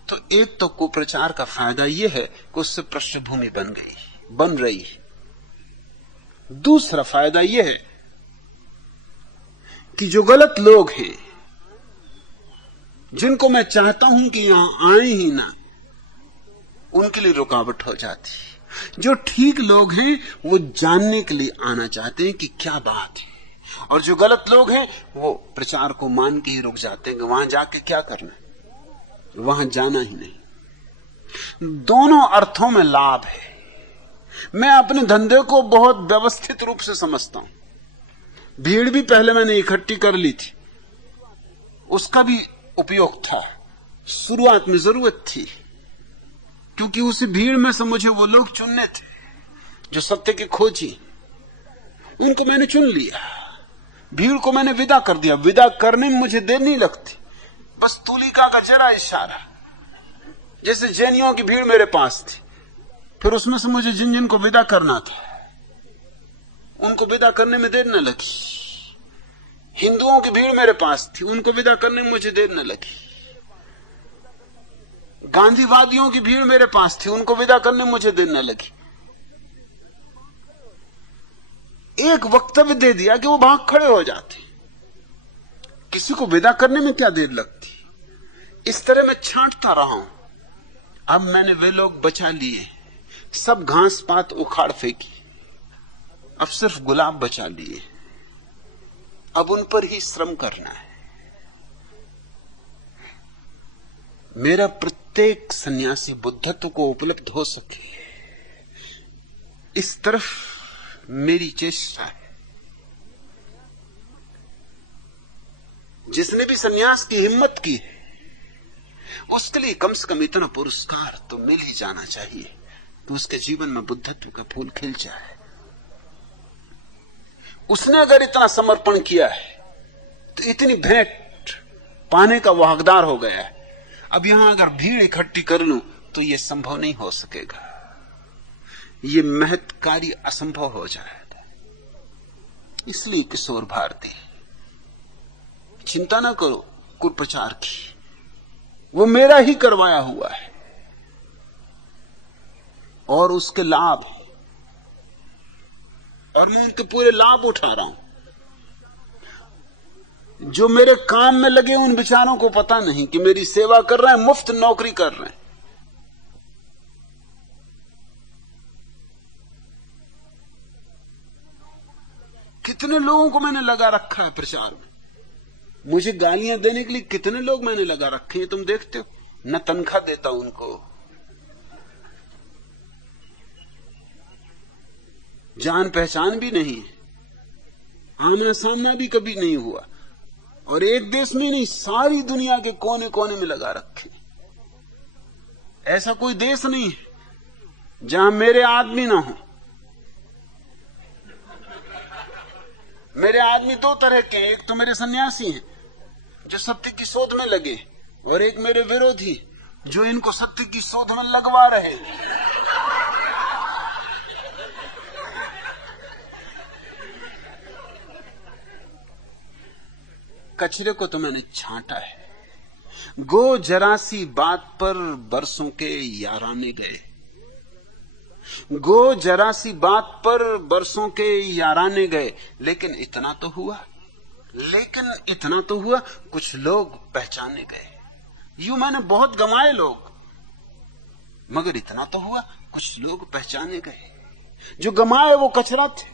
तो एक तो कुप्रचार का फायदा यह है कि उससे पृष्ठभूमि बन रही है। दूसरा फायदा यह है कि जो गलत लोग हैं, जिनको मैं चाहता हूं कि यहां आए ही ना, उनके लिए रुकावट हो जाती। जो ठीक लोग हैं वो जानने के लिए आना चाहते हैं कि क्या बात है, और जो गलत लोग हैं वो प्रचार को मान के ही रुक जाते हैं कि वहां जाके क्या करना है, वहां जाना ही नहीं। दोनों अर्थों में लाभ है। मैं अपने धंधे को बहुत व्यवस्थित रूप से समझता हूं। भीड़ भी पहले मैंने इकट्ठी कर ली थी, उसका भी उपयोग था, शुरुआत में जरूरत थी, क्योंकि उस भीड़ में से मुझे वो लोग चुनने थे जो सत्य की खोजी। उनको मैंने चुन लिया, भीड़ को मैंने विदा कर दिया। विदा करने में मुझे देर नहीं लगती, बस तूलिका का जरा इशारा। जैसे जैनियों की भीड़ मेरे पास थी, फिर उसमें से मुझे जिन जिन को विदा करना था उनको विदा करने में देर न लगी। हिंदुओं की भीड़ मेरे पास थी, उनको विदा करने में मुझे देर न लगी। गांधीवादियों की भीड़ मेरे पास थी, उनको विदा करने में मुझे देर न लगी। एक वक्तव्य दे दिया कि वो भाग खड़े हो जाते। किसी को विदा करने में क्या देर लगती? इस तरह मैं छांटता रहा हूं। अब मैंने वे लोग बचा लिए, सब घास पात उखाड़ फेंकी, अब सिर्फ गुलाब बचा लिए। अब उन पर ही श्रम करना है। मेरा प्रत्येक सन्यासी बुद्धत्व को उपलब्ध हो सके, इस तरफ मेरी चेष्टा है। जिसने भी सन्यास की हिम्मत की है, उसके लिए कम से कम इतना पुरस्कार तो मिल ही जाना चाहिए कि उसके जीवन में बुद्धत्व का फूल खिल जाए। उसने अगर इतना समर्पण किया है तो इतनी भेंट पाने का वो हकदार हो गया है। अब यहां अगर भीड़ इकट्ठी कर लूं तो यह संभव नहीं हो सकेगा, यह महत् कार्य असंभव हो जाएगा। इसलिए किशोर भारती, चिंता ना करो कुप्रचार की, वो मेरा ही करवाया हुआ है और उसके लाभ है, और मैं उनके पूरे लाभ उठा रहा हूं। जो मेरे काम में लगे उन बेचारों को पता नहीं कि मेरी सेवा कर रहे हैं, मुफ्त नौकरी कर रहे हैं। कितने लोगों को मैंने लगा रखा है प्रचार में, मुझे गालियां देने के लिए कितने लोग मैंने लगा रखे हैं, तुम देखते हो। न तनख्वाह देता उनको, जान पहचान भी नहीं, आमना सामना भी कभी नहीं हुआ, और एक देश में नहीं, सारी दुनिया के कोने कोने में लगा रखे। ऐसा कोई देश नहीं है जहां मेरे आदमी ना हो। मेरे आदमी दो तरह के हैं, एक तो मेरे सन्यासी हैं जो सत्य की शोध में लगे, और एक मेरे विरोधी जो इनको सत्य की शोध में लगवा रहे। कचरे को तो मैंने छांटा है। गो जरासी बात पर बरसों के याराने गए, गो जरासी बात पर बरसों के याराने गए, लेकिन इतना तो हुआ, लेकिन इतना तो हुआ, कुछ लोग पहचाने गए। यूं मैंने बहुत गंवाए लोग, मगर इतना तो हुआ, कुछ लोग पहचाने गए। जो गंवाए वो कचरा थे,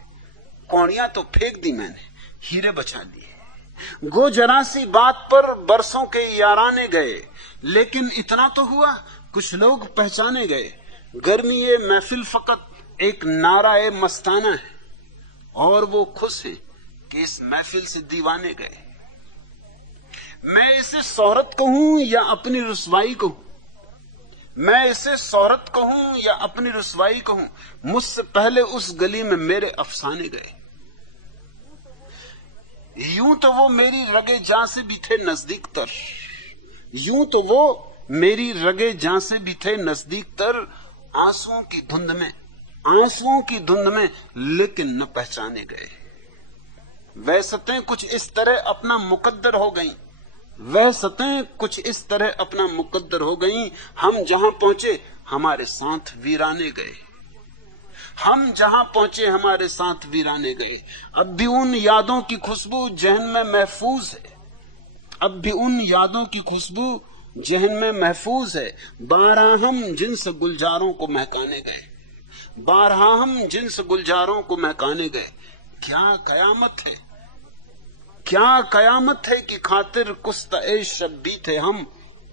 कौड़ियां तो फेंक दी मैंने, हीरे बचा लिए। गो जरासी बात पर बरसों के याराने गए, लेकिन इतना तो हुआ, कुछ लोग पहचाने गए। गर्मी ये महफिल फकत एक नारा ए मस्ताना है, और वो खुश हैं कि इस महफिल से दीवाने गए। मैं इसे शोहरत कहूं या अपनी रुसवाई कहूं, मैं इसे शोहरत कहूं या अपनी रुसवाई कहूं, मुझसे पहले उस गली में मेरे अफसाने गए। यूं तो वो मेरी रगे जां से भी थे नजदीक तर, यूं तो वो मेरी रगे जां से भी थे नजदीक तर, आंसुओं की धुंध में, आंसुओं की धुंध में, लेकिन न पहचाने गए। वह सतें कुछ इस तरह अपना मुकद्दर हो गईं, वह सतें कुछ इस तरह अपना मुकद्दर हो गईं, हम जहां पहुंचे हमारे साथ वीराने गए, हम जहां पहुंचे हमारे साथ वीराने गए। अब भी उन यादों की खुशबू जहन में महफूज है, अब भी उन यादों की खुशबू जहन में महफूज है। बारहा हम जिन्स गुलजारों को महकाने गए, बारहा हम जिन्स गुलजारों को महकाने गए। क्या कयामत है, क्या कयामत है कि खातिर कुस्त ए शब्बी थे हम,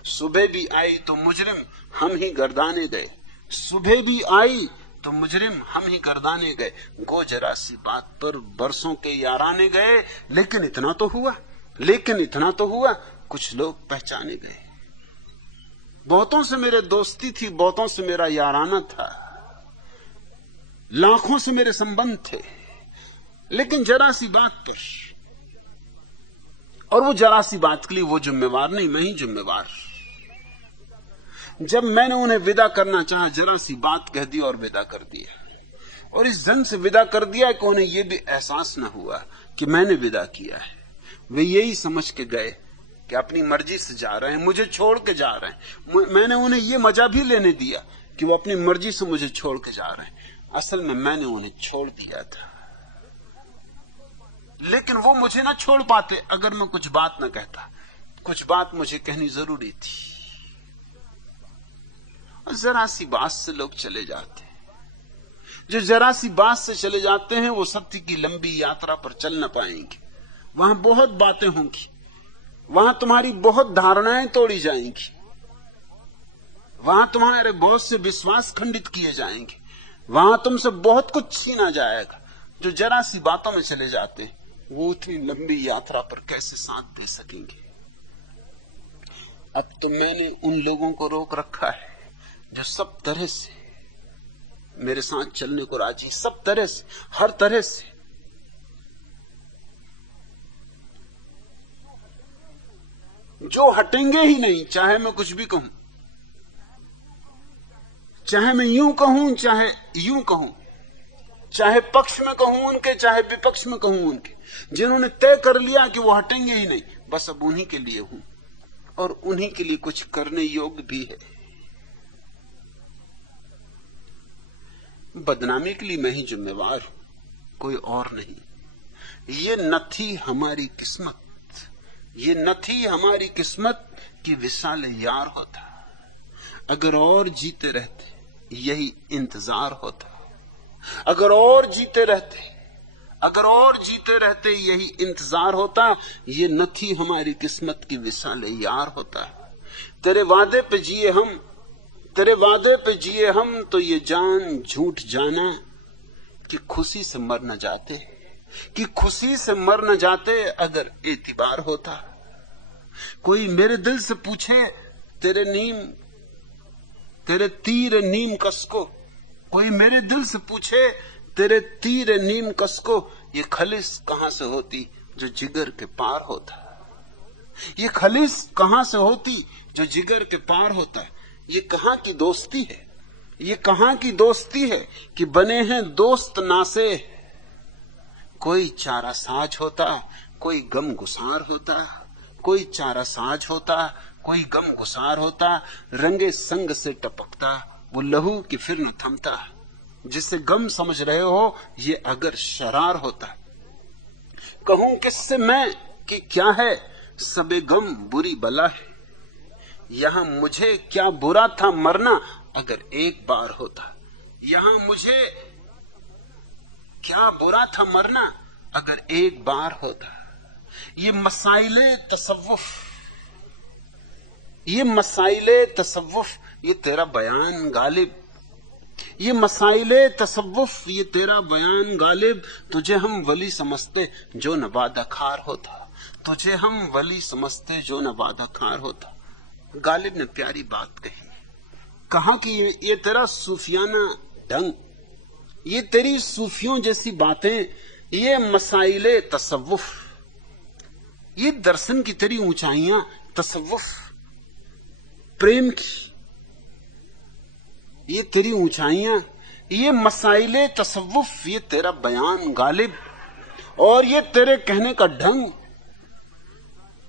सुबह भी आई तो मुजरिम हम ही गर्दाने गए, सुबह भी आई तो मुजरिम हम ही गर्दाने गए। गो जरासी बात पर बरसों के याराने गए, लेकिन इतना तो हुआ, लेकिन इतना तो हुआ, कुछ लोग पहचाने गए। बहुतों से मेरे दोस्ती थी, बहुतों से मेरा याराना था, लाखों से मेरे संबंध थे, लेकिन जरा सी बात पर, और वो जरा सी बात के लिए वो जिम्मेवार नहीं, मैं ही जिम्मेवार। जब मैंने उन्हें विदा करना चाहा, जरा सी बात कह दी और विदा कर दिया, और इस ढंग से विदा कर दिया कि उन्हें यह भी एहसास न हुआ कि मैंने विदा किया है। वे यही समझ के गए कि अपनी मर्जी से जा रहे हैं, मुझे छोड़ के जा रहे हैं। मैंने उन्हें यह मजा भी लेने दिया कि वो अपनी मर्जी से मुझे छोड़ के जा रहे हैं। असल में मैंने उन्हें छोड़ दिया था, लेकिन वो मुझे ना छोड़ पाते अगर मैं कुछ बात न कहता, कुछ बात मुझे कहनी जरूरी थी। और जरा सी बात से लोग चले जाते हैं। जो जरा सी बात से चले जाते हैं वो सत्य की लंबी यात्रा पर चल न पाएंगे। वहां बहुत बातें होंगी, वहां तुम्हारी बहुत धारणाएं तोड़ी जाएंगी, वहां तुम्हारे बहुत से विश्वास खंडित किए जाएंगे, वहां तुमसे बहुत कुछ छीना जाएगा। जो जरा सी बातों में चले जाते हैं वो उतनी लंबी यात्रा पर कैसे साथ दे सकेंगे। अब तो मैंने उन लोगों को रोक रखा है जो सब तरह से मेरे साथ चलने को राजी, सब तरह से, हर तरह से। जो हटेंगे ही नहीं, चाहे मैं कुछ भी कहूं, चाहे मैं यूं कहूं चाहे यूं कहूं, चाहे पक्ष में कहूं उनके चाहे विपक्ष में कहूं उनके, जिन्होंने तय कर लिया कि वो हटेंगे ही नहीं, बस अब उन्हीं के लिए हूं और उन्हीं के लिए कुछ करने योग्य भी है। बदनामी के लिए मैं ही जिम्मेवार हूं, कोई और नहीं। ये न थी हमारी किस्मत, ये न थी हमारी किस्मत कि विशाल यार होता। अगर और जीते रहते यही इंतजार होता। अगर और जीते रहते, अगर और जीते रहते यही इंतजार होता। ये न थी हमारी किस्मत की विशाल यार होता। तेरे वादे पे जिए हम, तेरे वादे पे जिए हम, तो ये जान झूठ जाना कि खुशी से मर न जाते, कि खुशी से मर न जाते अगर एतिबार होता। कोई मेरे दिल से पूछे तेरे तीर नीम कसको, कोई मेरे दिल से पूछे तेरे तीर नीम कसको, ये खलिस कहां से होती जो जिगर के पार होता। ये खलिस कहां से होती जो जिगर के पार होता। ये कहां की दोस्ती है, ये कहां की दोस्ती है कि बने हैं दोस्त नासे। कोई चारा साज होता, कोई गम गुसार होता, कोई चारा साज होता, कोई गम गुसार होता। रंगे संग से टपकता वो लहू कि फिर न थमता। जिसे गम समझ रहे हो ये अगर शरार होता। कहूं किससे मैं कि क्या है सबे गम बुरी बला है। यहां मुझे क्या बुरा था मरना अगर एक बार होता। यहां मुझे क्या बुरा था मरना अगर एक बार होता। ये मसाइले तसव्वुफ, ये मसाइले तसव्वुफ, ये तेरा बयान गालिब। ये मसाइले तसव्वुफ, ये तेरा बयान गालिब। तुझे हम वली समझते जो नवादा खार होता। तुझे हम वली समझते जो नवादा खार होता। गालिब ने प्यारी बात कही, कहा कि ये तेरा सूफियाना ढंग, ये तेरी सूफियों जैसी बातें, ये मसाइले तसव्वुफ, ये दर्शन की तेरी ऊंचाइयां, तसव्वुफ प्रेम की ये तेरी ऊंचाइयां, ये मसाइले तसव्वुफ, ये तेरा बयान गालिब, और ये तेरे कहने का ढंग,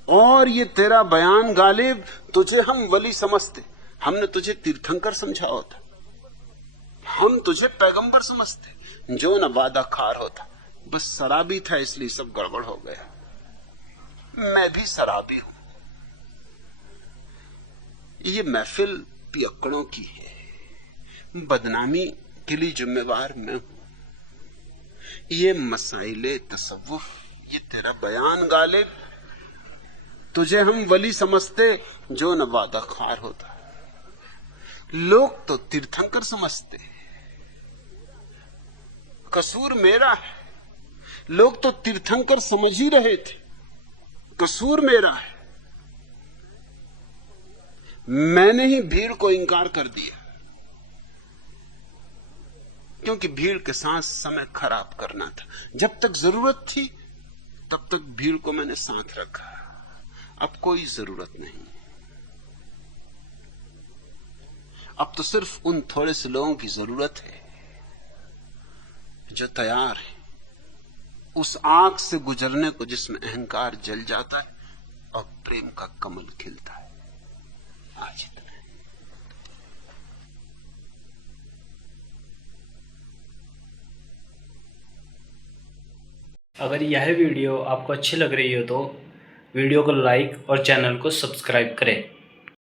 और ये तेरा बयान गालिब। तुझे हम वली समझते, हमने तुझे तीर्थंकर समझा होता। हम तुझे पैगंबर समझते जो न वादा खार होता। बस शराबी था इसलिए सब गड़बड़ हो गया। मैं भी शराबी हूं। ये महफिल पियक्कड़ों की है, बदनामी के लिए जिम्मेवार मैं हूं। ये मसाइले तसव्वुफ, ये तेरा बयान गालिब। तुझे हम वली समझते जो न वादा खार होता। लोग तो तीर्थंकर समझते, कसूर मेरा है। लोग तो तीर्थंकर समझ ही रहे थे, कसूर मेरा है। मैंने ही भीड़ को इंकार कर दिया, क्योंकि भीड़ के साथ समय खराब करना था। जब तक जरूरत थी तब तक भीड़ को मैंने साथ रखा। अब कोई जरूरत नहीं। अब तो सिर्फ उन थोड़े से लोगों की जरूरत है जो तैयार है उस आग से गुजरने को जिसमें अहंकार जल जाता है और प्रेम का कमल खिलता है। आज इतना। अगर यह वीडियो आपको अच्छी लग रही हो तो वीडियो को लाइक और चैनल को सब्सक्राइब करें।